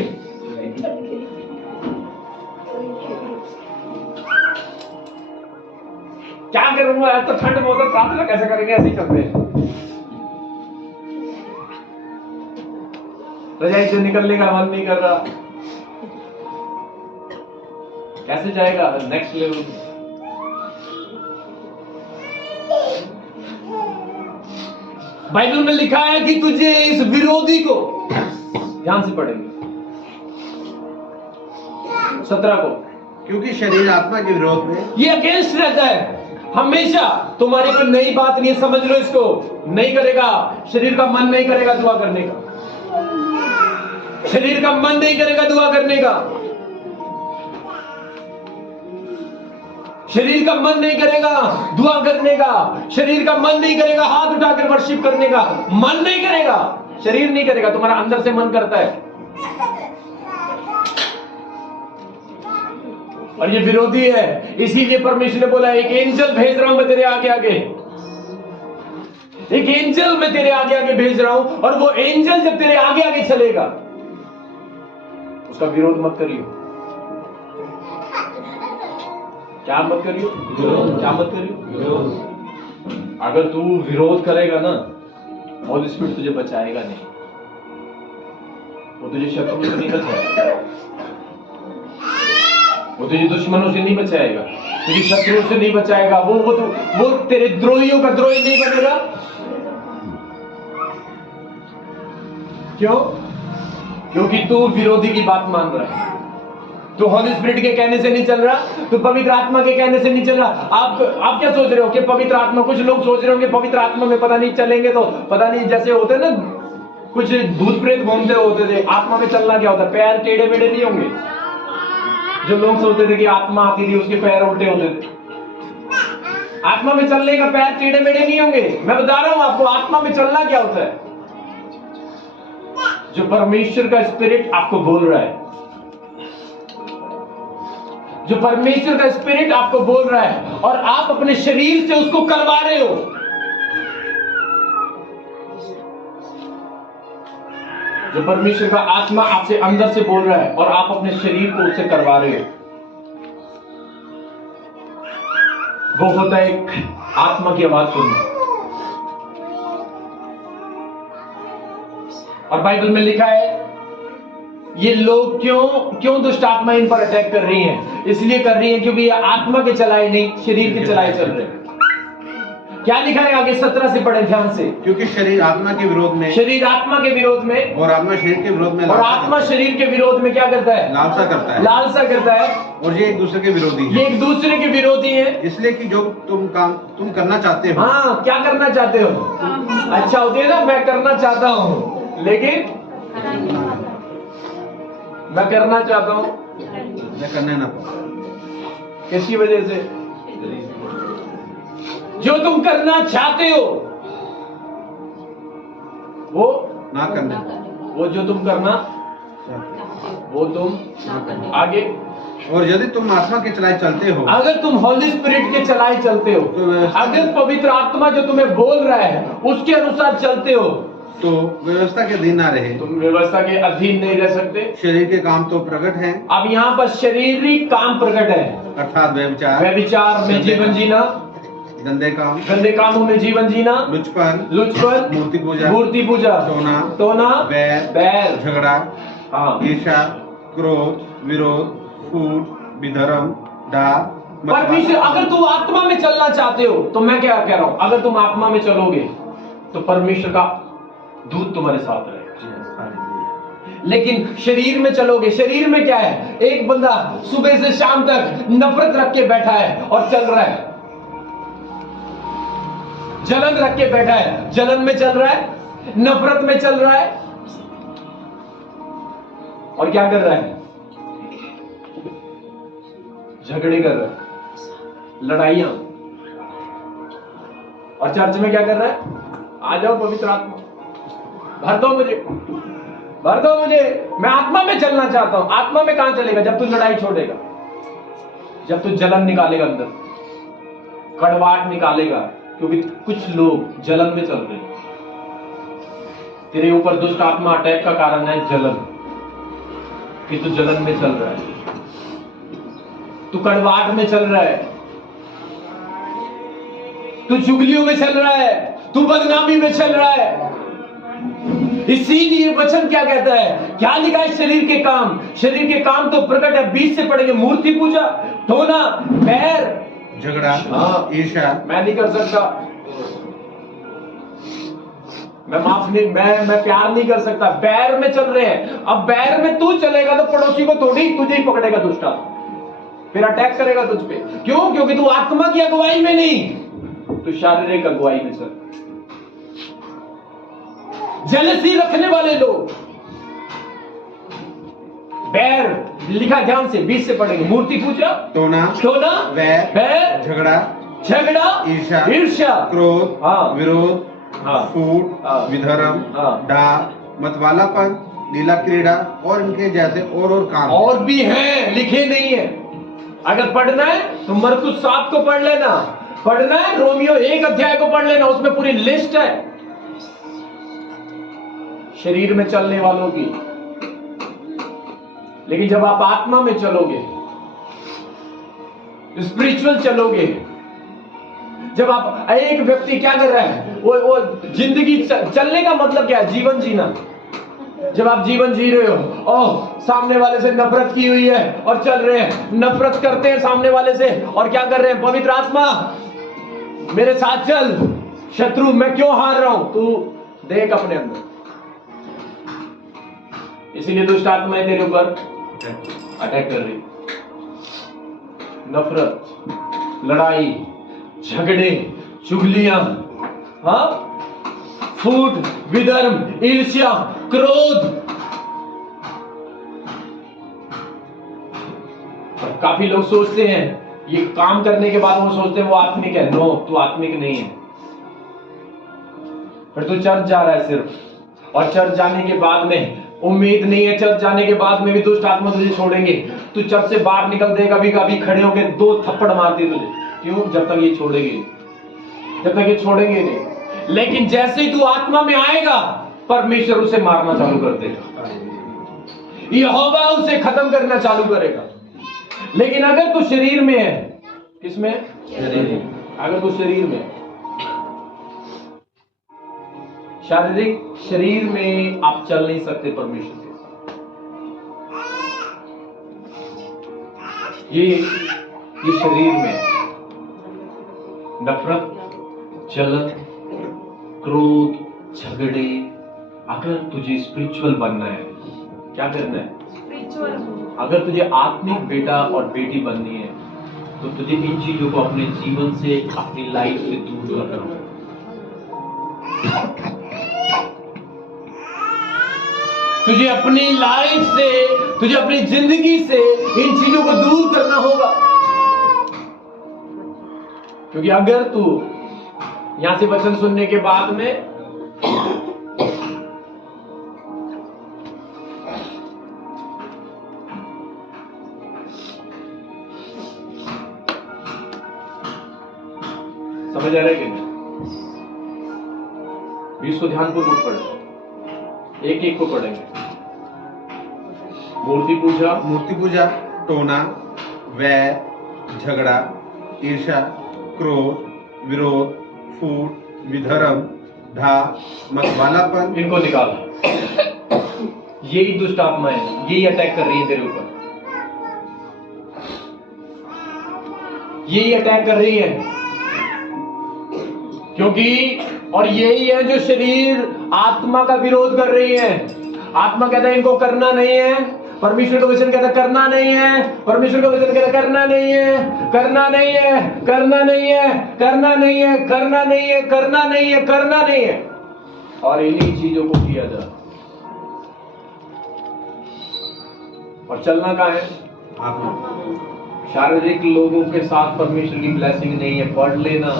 क्या करूंगा, आज तो ठंड बहुत है, प्रार्थना कैसे करेंगे? ऐसे ही चल रहे हैं। रजाई से निकलने का मन नहीं कर रहा। कैसे जाएगा नेक्स्ट लेवल? बाइबल में लिखा है कि तुझे इस विरोधी को, ध्यान से पढ़ेंगे 17 को, क्योंकि शरीर आत्मा के विरोध में ये अगेंस्ट रहता है हमेशा। तुम्हारी कोई नई बात नहीं है, समझ लो इसको। नहीं करेगा, शरीर का मन नहीं करेगा दुआ करने का। शरीर का मन नहीं करेगा दुआ करने का। शरीर का मन नहीं करेगा दुआ करने का। शरीर का मन नहीं करेगा हाथ उठाकर वर्शिप करने का। मन नहीं करेगा, शरीर नहीं करेगा, तुम्हारा अंदर से मन करता है। और ये विरोधी है। इसीलिए परमेश्वर ने बोला एक एंजल भेज रहा हूं मैं तेरे आगे आगे। एक एंजल मैं तेरे आगे आगे भेज रहा हूं, और वो एंजल जब तेरे आगे आगे चलेगा, उसका विरोध मत करियो। क्या मत करियो? क्या मत करियो? अगर तू विरोध करेगा ना, होली स्पिरिट तुझे बचाएगा नहीं। वो तुझे शत्रु से नहीं बचाएगा, वो तुझे दुश्मनों से नहीं बचाएगा, तुझे शत्रुओं से नहीं बचाएगा। वो तेरे द्रोहियों का द्रोही नहीं बनेगा। क्यों? क्योंकि तू विरोधी की बात मान रहा है। तो हॉली स्पिरिट के कहने से नहीं चल रहा, तो पवित्र आत्मा के कहने से नहीं चल रहा। आप क्या सोच रहे हो कि पवित्र आत्मा, कुछ लोग सोच रहे होंगे पवित्र आत्मा में पता नहीं चलेंगे तो पता नहीं, जैसे होते ना कुछ भूत प्रेत घूमते होते थे, आत्मा में चलना क्या होता है? पैर टेढ़े मेढ़े नहीं होंगे। जो लोग सोचते थे कि आत्मा आती थी उसके पैर उल्टे होते थे, आत्मा में चलने का पैर टेढ़े मेढ़े नहीं होंगे। मैं बता रहा हूं आपको आत्मा में चलना क्या होता है। जो परमेश्वर का स्पिरिट आपको बोल रहा है, जो परमेश्वर का स्पिरिट आपको बोल रहा है, और आप अपने शरीर से उसको करवा रहे हो। जो परमेश्वर का आत्मा आपसे अंदर से बोल रहा है और आप अपने शरीर को उससे करवा रहे हो, वो होता है एक आत्मा की आवाज सुनना। और बाइबल में लिखा है ये लोग क्यों दुष्ट आत्मा इन पर अटैक कर रही हैं? इसलिए कर रही हैं क्योंकि ये आत्मा के चलाए नहीं, शरीर के चलाए चल रहे हैं। क्या लिखा है आगे 17 से पढ़े ध्यान से। क्योंकि शरीर आत्मा के विरोध में, शरीर आत्मा के विरोध में, और आत्मा शरीर के विरोध में, और आत्मा शरीर के विरोध में क्या करता है? लालसा करता है। लालसा करता है। और ये एक दूसरे के विरोधी है। ये एक दूसरे के विरोधी है। इसलिए कि जो तुम करना चाहते हो। हाँ, क्या करना चाहते हो? अच्छा होती है ना, मैं करना चाहता हूँ लेकिन मैं करना चाहता हूं, मैं करने ना पाऊं। किसकी वजह से? जो तुम करना चाहते हो वो ना करने वो जो तुम करना वो तुम आगे। और यदि तुम आत्मा के चलाए चलते हो, अगर तुम होली स्पिरिट के चलाए चलते हो, अगर पवित्र आत्मा जो तुम्हें बोल रहा है उसके अनुसार चलते हो, तो व्यवस्था के अधीन ना रहे। तुम व्यवस्था के अधीन नहीं रह सकते। शरीर के काम तो प्रकट हैं, अब यहाँ पर शारीरिक काम प्रकट है, अर्थात व्यभिचार में जीवन जीना, गंदे कामों में जीवन जीना, लुचपन, मूर्ति पूजा, टोना, बैर, झगड़ा, हाँ, ईर्ष्या, क्रोध, विरोध, फूट, विधर्म, डाह। परमेश्वर, अगर तुम आत्मा में चलना चाहते हो तो मैं क्या कह रहा हूं, अगर तुम आत्मा में चलोगे तो परमेश्वर का दूत तुम्हारे साथ रहेगा। लेकिन शरीर में चलोगे, शरीर में क्या है, एक बंदा सुबह से शाम तक नफरत रख के बैठा है और चल रहा है, जलन रख के बैठा है, जलन में चल रहा है, नफरत में चल रहा है, और क्या कर रहा है, झगड़े कर रहा है, लड़ाइयां। और चर्च में क्या कर रहा है, आ जाओ पवित्र आत्मा भर दो मुझे, मैं आत्मा में चलना चाहता हूं। आत्मा में कहां चलेगा, जब तू लड़ाई छोड़ेगा, जब तू जलन निकालेगा, अंदर कड़वाहट निकालेगा। क्योंकि कुछ लोग जलन में चल रहे हैं, तेरे ऊपर दुष्ट आत्मा अटैक का कारण है जलन, कि तू जलन में चल रहा है, तू कड़वाहट में चल रहा है, तू चुगलियों में चल रहा है, तू बदनामी में चल रहा है। इसीलिए वचन क्या कहता है, क्या लिखा है, शरीर के काम तो प्रकट है, 20 से पढ़ेंगे, मूर्ति पूजा, टोना, बैर, झगड़ा, ईर्ष्या। मैं नहीं कर सकता, मैं प्यार नहीं कर सकता, बैर में चल रहे हैं। अब बैर में तू चलेगा तो पड़ोसी को थोड़ी, तुझे ही पकड़ेगा दुष्ट आत्मा, फिर अटैक करेगा तुझ पे। क्यों? क्योंकि तू आत्मा की अगुवाई में नहीं, तू शारीरिक अगुवाई में चल। जेलसी रखने वाले लोग, बैर लिखा ध्यान से, 20 से पढ़ेंगे, मूर्ति पूजा, टोना, बैर, झगड़ा, ईर्ष्या, क्रोध, हाँ, विरोध, हाँ, फूट, हाँ, विधर्म, हाँ, डाह, मतवालापन, लीला क्रीड़ा और इनके जैसे और काम और भी हैं, लिखे नहीं है। अगर पढ़ना है तो मरकुस 7 को पढ़ लेना, पढ़ना है रोमियो 1 अध्याय को पढ़ लेना, उसमें पूरी लिस्ट है शरीर में चलने वालों की। लेकिन जब आप आत्मा में चलोगे, स्पिरिचुअल चलोगे, जब आप, एक व्यक्ति क्या कर रहा है, वो जिंदगी चलने का मतलब क्या है, जीवन जीना। जब आप जीवन जी रहे हो, ओह सामने वाले से नफरत की हुई है और चल रहे हैं, नफरत करते हैं सामने वाले से, और क्या कर रहे हैं, पवित्र आत्मा मेरे साथ चल, शत्रु मैं क्यों हार रहा हूं, तू देख अपने अंदर। इसीलिए दुष्ट आत्माएं तेरे ऊपर अटैक कर रही, नफरत, लड़ाई, झगड़े, चुगलियां, हाँ, फूट, विधर्म, ईर्ष्या, क्रोध। और काफी लोग सोचते हैं, ये काम करने के बाद वो सोचते हैं वो आत्मिक है। नो, तू आत्मिक नहीं है। फिर तू चर्च जा रहा है सिर्फ, और चर्च जाने के बाद में उम्मीद नहीं है, चर्च जाने के बाद में भी दुष्ट आत्मा तुझे छोड़ेंगे। तू चर्च से बाहर निकल देगा, कभी खड़े होकर 2 थप्पड़ मारती तुझे। क्यों? जब तक ये छोड़ेंगे नहीं। लेकिन जैसे ही तू आत्मा में आएगा, परमेश्वर उसे मारना चालू कर देगा, यहोवा उसे खत्म करना चालू करेगा। लेकिन अगर तू शरीर में है, किसमें? अगर तू शरीर में, शारीरिक शरीर में आप चल नहीं सकते परमेश्वर के साथ। ये शरीर में नफरत, जलन, क्रोध, झगड़े। अगर तुझे स्पिरिचुअल बनना है, क्या करना है? अगर तुझे आत्मिक बेटा और बेटी बननी है, तो तुझे इन चीजों को अपने जीवन से, अपनी लाइफ से दूर करना होगा। तुझे अपनी लाइफ से, तुझे अपनी जिंदगी से इन चीजों को दूर करना होगा। क्योंकि अगर तू यहां से वचन सुनने के बाद में समझ आ रहा है कि नहीं? भी इसको ध्यानपूर्वक पढ़े, एक एक को पढ़ेंगे। मूर्ति पूजा, टोना, वैर, झगड़ा, ईर्ष्या, क्रोध, विरोध, फूट, विधर्म, ढा, मतवालापन। इनको निकाल। यही दुष्ट आत्माएं, यही अटैक कर रही है तेरे ऊपर, यही अटैक कर रही है। क्योंकि और यही है जो शरीर आत्मा का विरोध कर रही है। आत्मा कहता है इनको करना नहीं है, परमेश्वर का वचन कहता है करना नहीं है, परमेश्वर का वचन कहता है करना नहीं है, करना नहीं है, करना नहीं है, करना नहीं है, करना नहीं है, करना नहीं है, करना नहीं है, और इन्हीं चीजों को किया जा। और चलना कहां है? शारीरिक लोगों के साथ परमेश्वर की ब्लेसिंग नहीं है। पढ़ लेना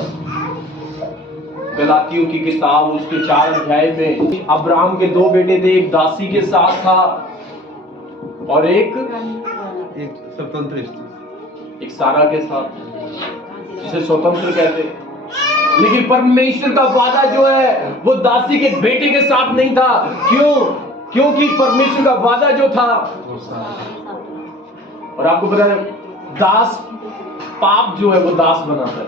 गलातियों की किताब, उसके 4 अध्याय में अब्राहम के 2 बेटे थे, एक दासी के साथ था और एक स्वतंत्र, एक सारा के साथ, जिसे स्वतंत्र कहते। लेकिन परमेश्वर का वादा जो है वो दासी के बेटे के साथ नहीं था। क्यों? क्योंकि परमेश्वर का वादा जो था, और आपको पता है दास, पाप जो है वो दास बनाता है।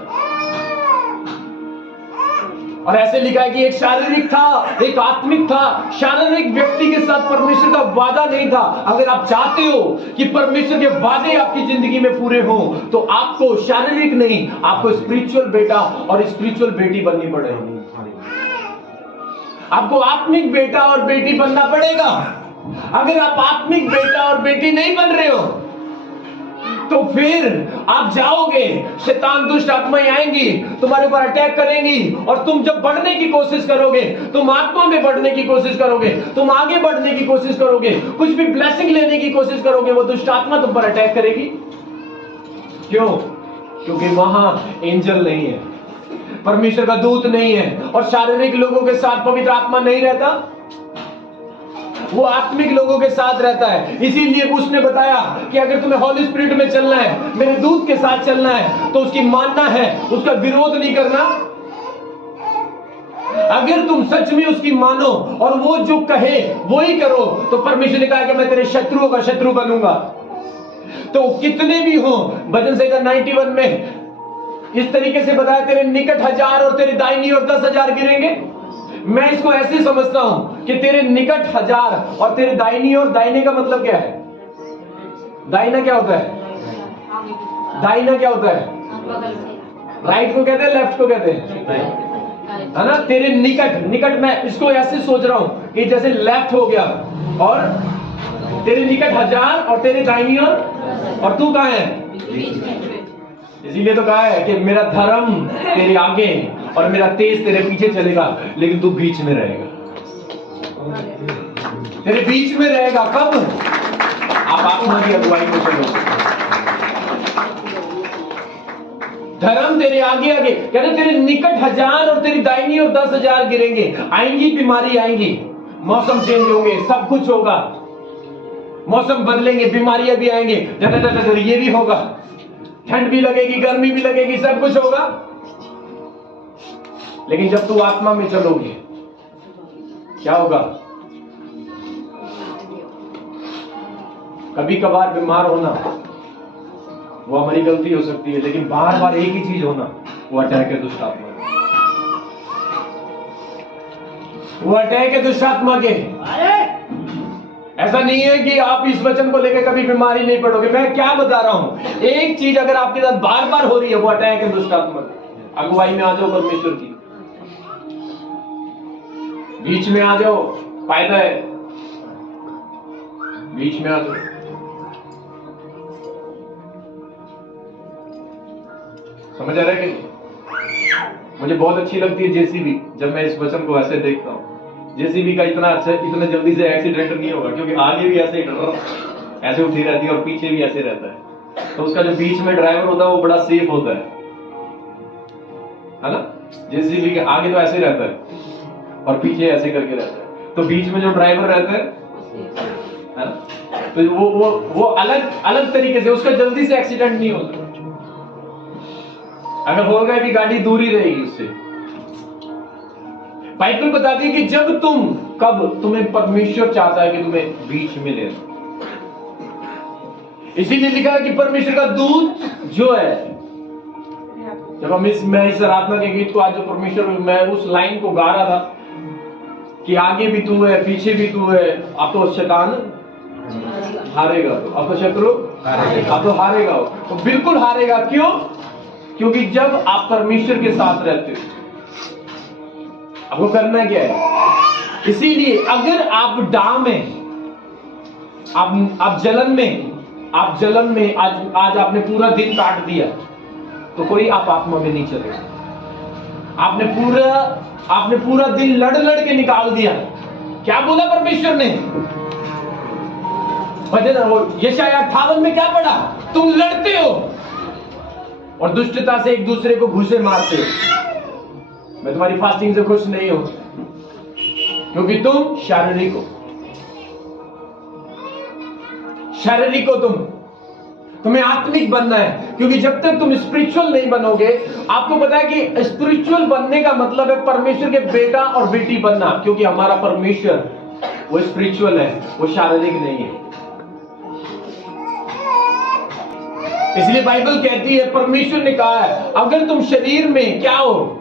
और ऐसे लिखा है कि एक शारीरिक था, एक आत्मिक था। शारीरिक व्यक्ति के साथ परमेश्वर का वादा नहीं था। अगर आप चाहते हो कि परमेश्वर के वादे आपकी जिंदगी में पूरे हों, तो आपको शारीरिक नहीं, आपको स्पिरिचुअल बेटा और स्पिरिचुअल बेटी बननी पड़ेगी। आपको आत्मिक बेटा और बेटी बनना पड़ेगा। अगर आप आत्मिक बेटा और बेटी नहीं बन रहे हो, तो फिर आप जाओगे, शैतान दुष्ट आत्माएं आएंगी, तुम्हारे ऊपर अटैक करेंगी, और तुम जब बढ़ने की कोशिश करोगे, तुम आत्मा में बढ़ने की कोशिश करोगे, तुम आगे बढ़ने की कोशिश करोगे, कुछ भी ब्लेसिंग लेने की कोशिश करोगे, वो दुष्ट आत्मा तुम पर अटैक करेगी। क्यों? क्योंकि वहां एंजल नहीं है, परमेश्वर का दूत नहीं है, और शारीरिक लोगों के साथ पवित्र आत्मा नहीं रहता, वो आत्मिक लोगों के साथ रहता है। इसीलिए उसने बताया कि अगर तुम्हें हॉली स्पिरिट में चलना है, मेरे दूत के साथ चलना है, तो उसकी मानना है, उसका विरोध नहीं करना। अगर तुम सच में उसकी मानो और वो जो कहे वो ही करो, तो परमेश्वर ने कहा कि मैं तेरे शत्रुओं का शत्रु बनूंगा। तो कितने भी हो, भजन संहिता 91 में इस तरीके से बताया, तेरे निकट 1000 और तेरे दाहिनी ओर 10,000 गिरेंगे। मैं इसको ऐसे समझता हूं कि तेरे निकट 1000 और तेरे दाहिनी ओर, दाहिने का मतलब क्या है? दाहिना क्या होता है? दाहिना क्या होता है? राइट को कहते हैं, लेफ्ट को कहते हैं, है ना? तेरे निकट, निकट मैं इसको ऐसे सोच रहा हूं कि जैसे लेफ्ट हो गया, और तेरे निकट 1000 और तेरे दाहिनी ओर, और तू कहां है? इसीलिए तो कहा है कि मेरा धर्म तेरे आगे और मेरा तेज तेरे पीछे चलेगा, लेकिन तू बीच में रहेगा। तेरे बीच में रहेगा। कब? आप आत्मा की अगुवाई को चलो। धर्म तेरे आगे आगे, कहते तेरे निकट 1000 और तेरी दाहिनी और 10,000 गिरेंगे। आएंगी बीमारी, आएंगी, मौसम चेंज होंगे, सब कुछ होगा, मौसम बदलेंगे, बीमारियां भी आएंगे, ये भी होगा, ठंड भी लगेगी, गर्मी भी लगेगी, सब कुछ होगा। लेकिन जब तू आत्मा में चलोगे, क्या होगा? कभी कभार बीमार होना वो हमारी गलती हो सकती है, लेकिन बार बार एक ही चीज होना, वो अटैक है दुष्ट आत्मा, वो अटैक है दुष्ट आत्मा के। ऐसा नहीं है कि आप इस वचन को लेकर कभी बीमारी नहीं पड़ोगे। मैं क्या बता रहा हूं, एक चीज अगर आपके साथ बार बार हो रही है, वो अटैक है दुष्ट आत्मा की। अगुवाई में आ जाओ परमेश्वर की, बीच में आ जाओ, फायदा है, बीच में आ जाओ। समझ आ रहा है कि मुझे बहुत अच्छी लगती है जेसीबी, जब मैं इस वचन को ऐसे देखता हूं। जेसीबी का इतना जल्दी से एक्सीडेंट नहीं होगा, क्योंकि आगे भी ऐसे ऐसे उठी रहती है और पीछे भी ऐसे रहता है। तो उसका जो बीच में ड्राइवर होता है वो बड़ा सेफ होता है ना? जेसीबी के आगे तो ऐसे रहता है और पीछे ऐसे करके रहता है, तो बीच में जो ड्राइवर रहता है ना, तो वो अलग अलग तरीके से, उसका जल्दी से एक्सीडेंट नहीं होता। अगर होगा भी गाड़ी दूर ही रहेगी उससे। बाइबल बताती है कि जब तुम्हें परमेश्वर चाहता है कि तुम्हें बीच में ले, इसीलिए लिखा है कि परमेश्वर का दूत जो है, जब मैं इस आराधना के गीत को आज जो परमेश्वर, मैं उस लाइन को गा रहा था कि आगे भी तू है पीछे भी तू है, अब तो शैतान हारेगा, अब तो शत्रु अब तो हारेगा, तो बिल्कुल हारेगा। क्यों? क्योंकि जब आप परमेश्वर के साथ रहते हो, आपको करना क्या है? इसीलिए अगर आप डाह में, आप जलन में आज आपने पूरा दिन काट दिया, तो कोई आप आत्मा में नहीं चलेगा। आपने पूरा दिन लड़ के निकाल दिया। क्या बोला परमेश्वर ने? यशायाह 58 में क्या पढ़ा? तुम लड़ते हो और दुष्टता से एक दूसरे को घूंसे मारते हो। मैं तुम्हारी फास्टिंग से खुश नहीं हूं, क्योंकि तुम शारीरिक हो, तुम्हें आत्मिक बनना है। क्योंकि जब तक तुम स्पिरिचुअल नहीं बनोगे, आपको पता है कि स्पिरिचुअल बनने का मतलब है परमेश्वर के बेटा और बेटी बनना। क्योंकि हमारा परमेश्वर वो स्पिरिचुअल है, वो शारीरिक नहीं है। इसलिए बाइबल कहती है, परमेश्वर ने कहा है, अगर तुम शरीर में क्या हो,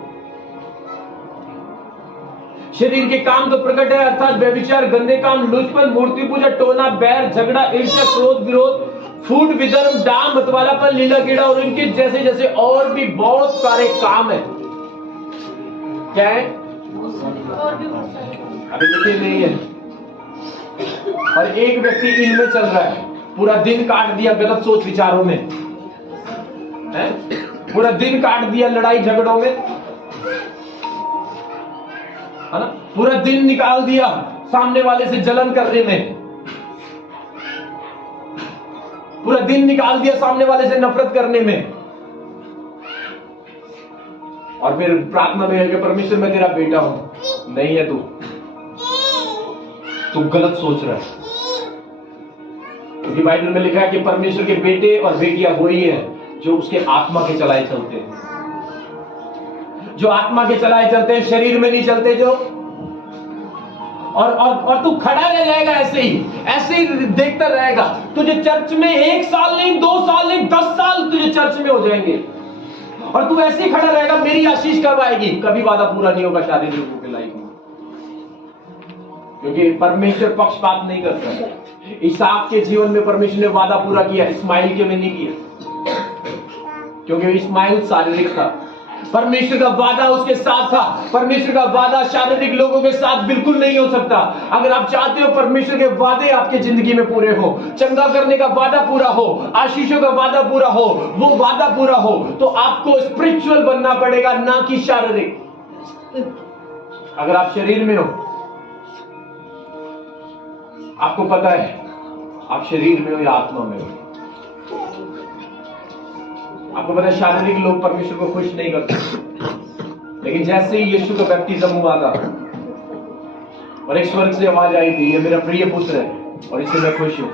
शरीर के काम तो प्रकट है, अर्थात व्यभिचार, गंदे काम, लुचपन, मूर्ति पूजा, टोना, बैर, झगड़ा, ईर्ष्या, क्रोध, विरोध, फूट, विधर्म, डाम, मतवालापन, लीला कीड़ा और इनके जैसे और भी बहुत सारे काम है। क्या है? अभी लिखे नहीं है। और एक व्यक्ति इनमें चल रहा है, पूरा दिन काट दिया गलत सोच विचारों में, है? पूरा दिन काट दिया लड़ाई झगड़ों में, है ना? पूरा दिन निकाल दिया सामने वाले से जलन करने में, पूरा दिन निकाल दिया सामने वाले से नफरत करने में, और फिर प्रार्थना में है कि परमेश्वर मैं तेरा बेटा हूं। नहीं है, तू गलत सोच रहा है। क्योंकि बाइबल में लिखा है कि परमेश्वर के बेटे और बेटियां वही हैं जो उसके आत्मा के चलाए चलते हैं, जो आत्मा के चलाए चलते हैं, शरीर में नहीं चलते जो। और तू खड़ा रह जाएगा ऐसे ही देखता रहेगा। तुझे चर्च में 1 साल नहीं, 2 साल नहीं, 10 साल तुझे चर्च में हो जाएंगे, और तू ऐसे ही खड़ा रहेगा, मेरी आशीष कब आएगी? कभी वादा पूरा नहीं होगा शारीरिक लोगों की लाइफ में, क्योंकि परमेश्वर पक्षपात नहीं करता। इसहाक के जीवन में परमेश्वर ने वादा पूरा किया, इस्माइल के में नहीं किया, क्योंकि इस्माइल शारीरिक था। परमेश्वर का वादा उसके साथ था। परमेश्वर का वादा शारीरिक लोगों के साथ बिल्कुल नहीं हो सकता। अगर आप चाहते हो परमेश्वर के वादे आपके जिंदगी में पूरे हो, चंगा करने का वादा पूरा हो, आशीषों का वादा पूरा हो, वो वादा पूरा हो, तो आपको स्पिरिचुअल बनना पड़ेगा, ना कि शारीरिक। अगर आप शरीर में हो, आपको पता है आप शरीर में हो या आत्मा में हो। आपको पता है शारीरिक लोग परमेश्वर को खुश नहीं करते, लेकिन जैसे ही यीशु का बैप्टिज्म हुआ था और एक स्वर्ग से आवाज आई थी, ये मेरा प्रिय पुत्र है और इससे मैं खुश हूं।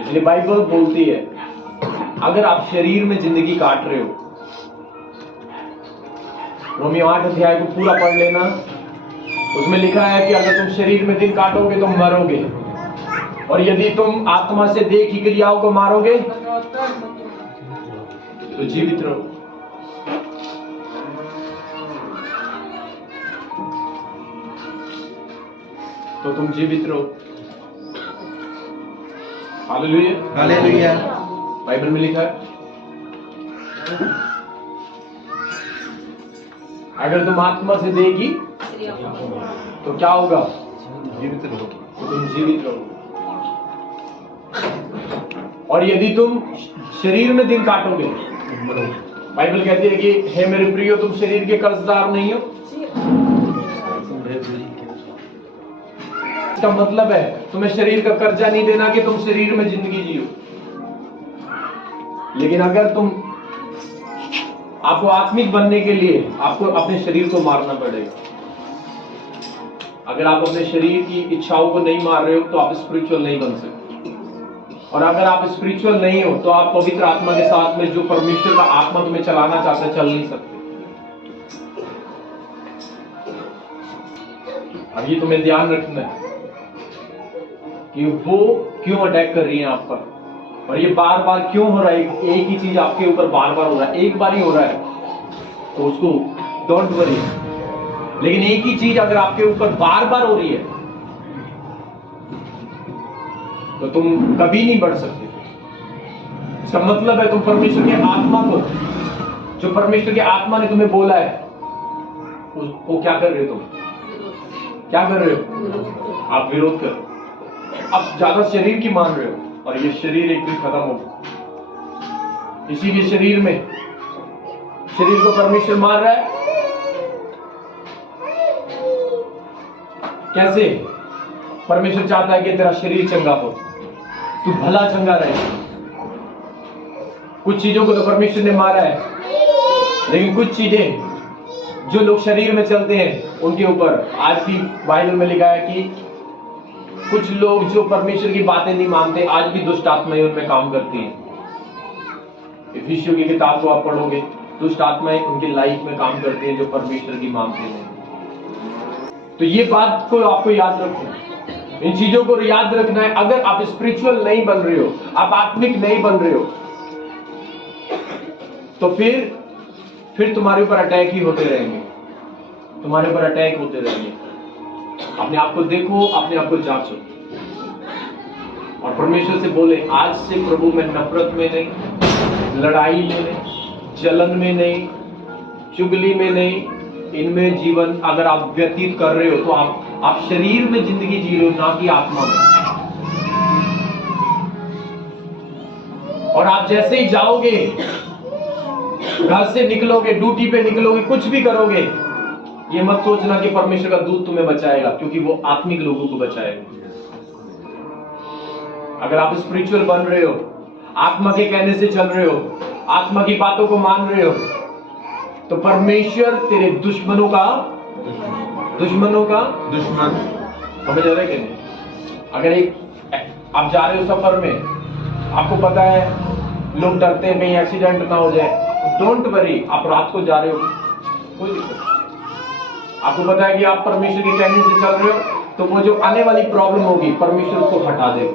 इसलिए बाइबल बोलती है, अगर आप शरीर में जिंदगी काट रहे हो, रोमियो 8 अध्याय को पूरा पढ़ लेना, उसमें लिखा है कि अगर तुम शरीर में दिन काटोगे तो मरोगे, और यदि तुम आत्मा से देह की क्रियाओं को मारोगे तो जीवित रहो। तो तुम जीवित रहो। Hallelujah, hallelujah. बाइबल में लिखा है, अगर तुम आत्मा से देह की तो क्या होगा? जीवित रहो। तो तुम जीवित रहो। और यदि तुम शरीर में दिन काटोगे, बाइबल कहती है कि हे मेरे प्रियो, तुम शरीर के कर्जदार नहीं हो। इसका मतलब है तुम्हें शरीर का कर्जा नहीं देना कि तुम शरीर में जिंदगी जियो, लेकिन अगर आपको आत्मिक बनने के लिए आपको अपने शरीर को मारना पड़ेगा। अगर आप अपने शरीर की इच्छाओं को नहीं मार रहे हो तो आप स्पिरिचुअल नहीं बन सकते। और अगर आप स्पिरिचुअल नहीं हो तो आप पवित्र आत्मा के साथ में जो परमेश्वर का आत्मा तुम्हें चलाना चाहता है चल नहीं सकते। अब ये तुम्हें ध्यान रखना है कि वो क्यों अटैक कर रही है आप पर, और ये बार बार क्यों हो रहा है। एक ही चीज आपके ऊपर बार बार हो रहा है, एक बार ही हो रहा है तो उसको डोंट वरी। लेकिन एक ही चीज अगर आपके ऊपर बार बार हो रही है तो तुम कभी नहीं बढ़ सकते। इसका मतलब है तुम परमेश्वर के आत्मा को, जो परमेश्वर के आत्मा ने तुम्हें बोला है, उसको क्या कर रहे हो? तुम क्या कर रहे हो? आप विरोध कर, आप ज्यादा शरीर की मान रहे हो, और ये शरीर एक दिन खत्म होगा। इसीलिए शरीर को परमेश्वर मार रहा है। कैसे? परमेश्वर चाहता है कि तेरा शरीर चंगा हो, तू भला चंगा रहे। कुछ चीजों को तो परमेश्वर ने मारा है, लेकिन कुछ चीजें जो लोग शरीर में चलते हैं उनके ऊपर आज भी बाइबल में लिखा है कि कुछ लोग जो परमेश्वर की बातें नहीं मानते आज भी दुष्ट आत्माएं उनमें काम करती हैं। इफिसियों की किताब को आप पढ़ोगे, दुष्ट आत्माएं उनकी लाइफ में काम करती हैं जो परमेश्वर की मानते हैं। तो ये बात को आपको याद रखना, इन चीजों को याद रखना है। अगर आप स्पिरिचुअल नहीं बन रहे हो, आप आत्मिक नहीं बन रहे हो, तो फिर तुम्हारे ऊपर अटैक ही होते रहेंगे, तुम्हारे ऊपर अटैक होते रहेंगे। अपने आप को देखो, अपने आप को जांचो और परमेश्वर से बोले, आज से प्रभु मैं नफरत में नहीं, लड़ाई में नहीं, जलन में नहीं, चुगली में नहीं, इनमें जीवन अगर आप व्यतीत कर रहे हो तो आप शरीर में जिंदगी जी रहे हो, ना कि आत्मा में। और आप जैसे ही जाओगे, घर से निकलोगे, ड्यूटी पे निकलोगे, कुछ भी करोगे, ये मत सोचना कि परमेश्वर का दूत तुम्हें बचाएगा, क्योंकि वो आत्मिक लोगों को बचाएगा। अगर आप स्पिरिचुअल बन रहे हो, आत्मा के कहने से चल रहे हो, आत्मा की बातों को मान रहे हो, तो परमेश्वर तेरे दुश्मनों का दुश्मन समझ रहे कि नहीं? अगर आप जा रहे हो सफर में, आपको पता है लोग डरते हैं कहीं एक्सीडेंट ना हो जाए, डोंट वरी, आप रात को जा रहे हो, कोई दिक्कत। आपको पता है कि आप परमेश्वर के कहने से चल रहे हो, तो वो जो आने वाली प्रॉब्लम होगी परमेश्वर उसको हटा देगा।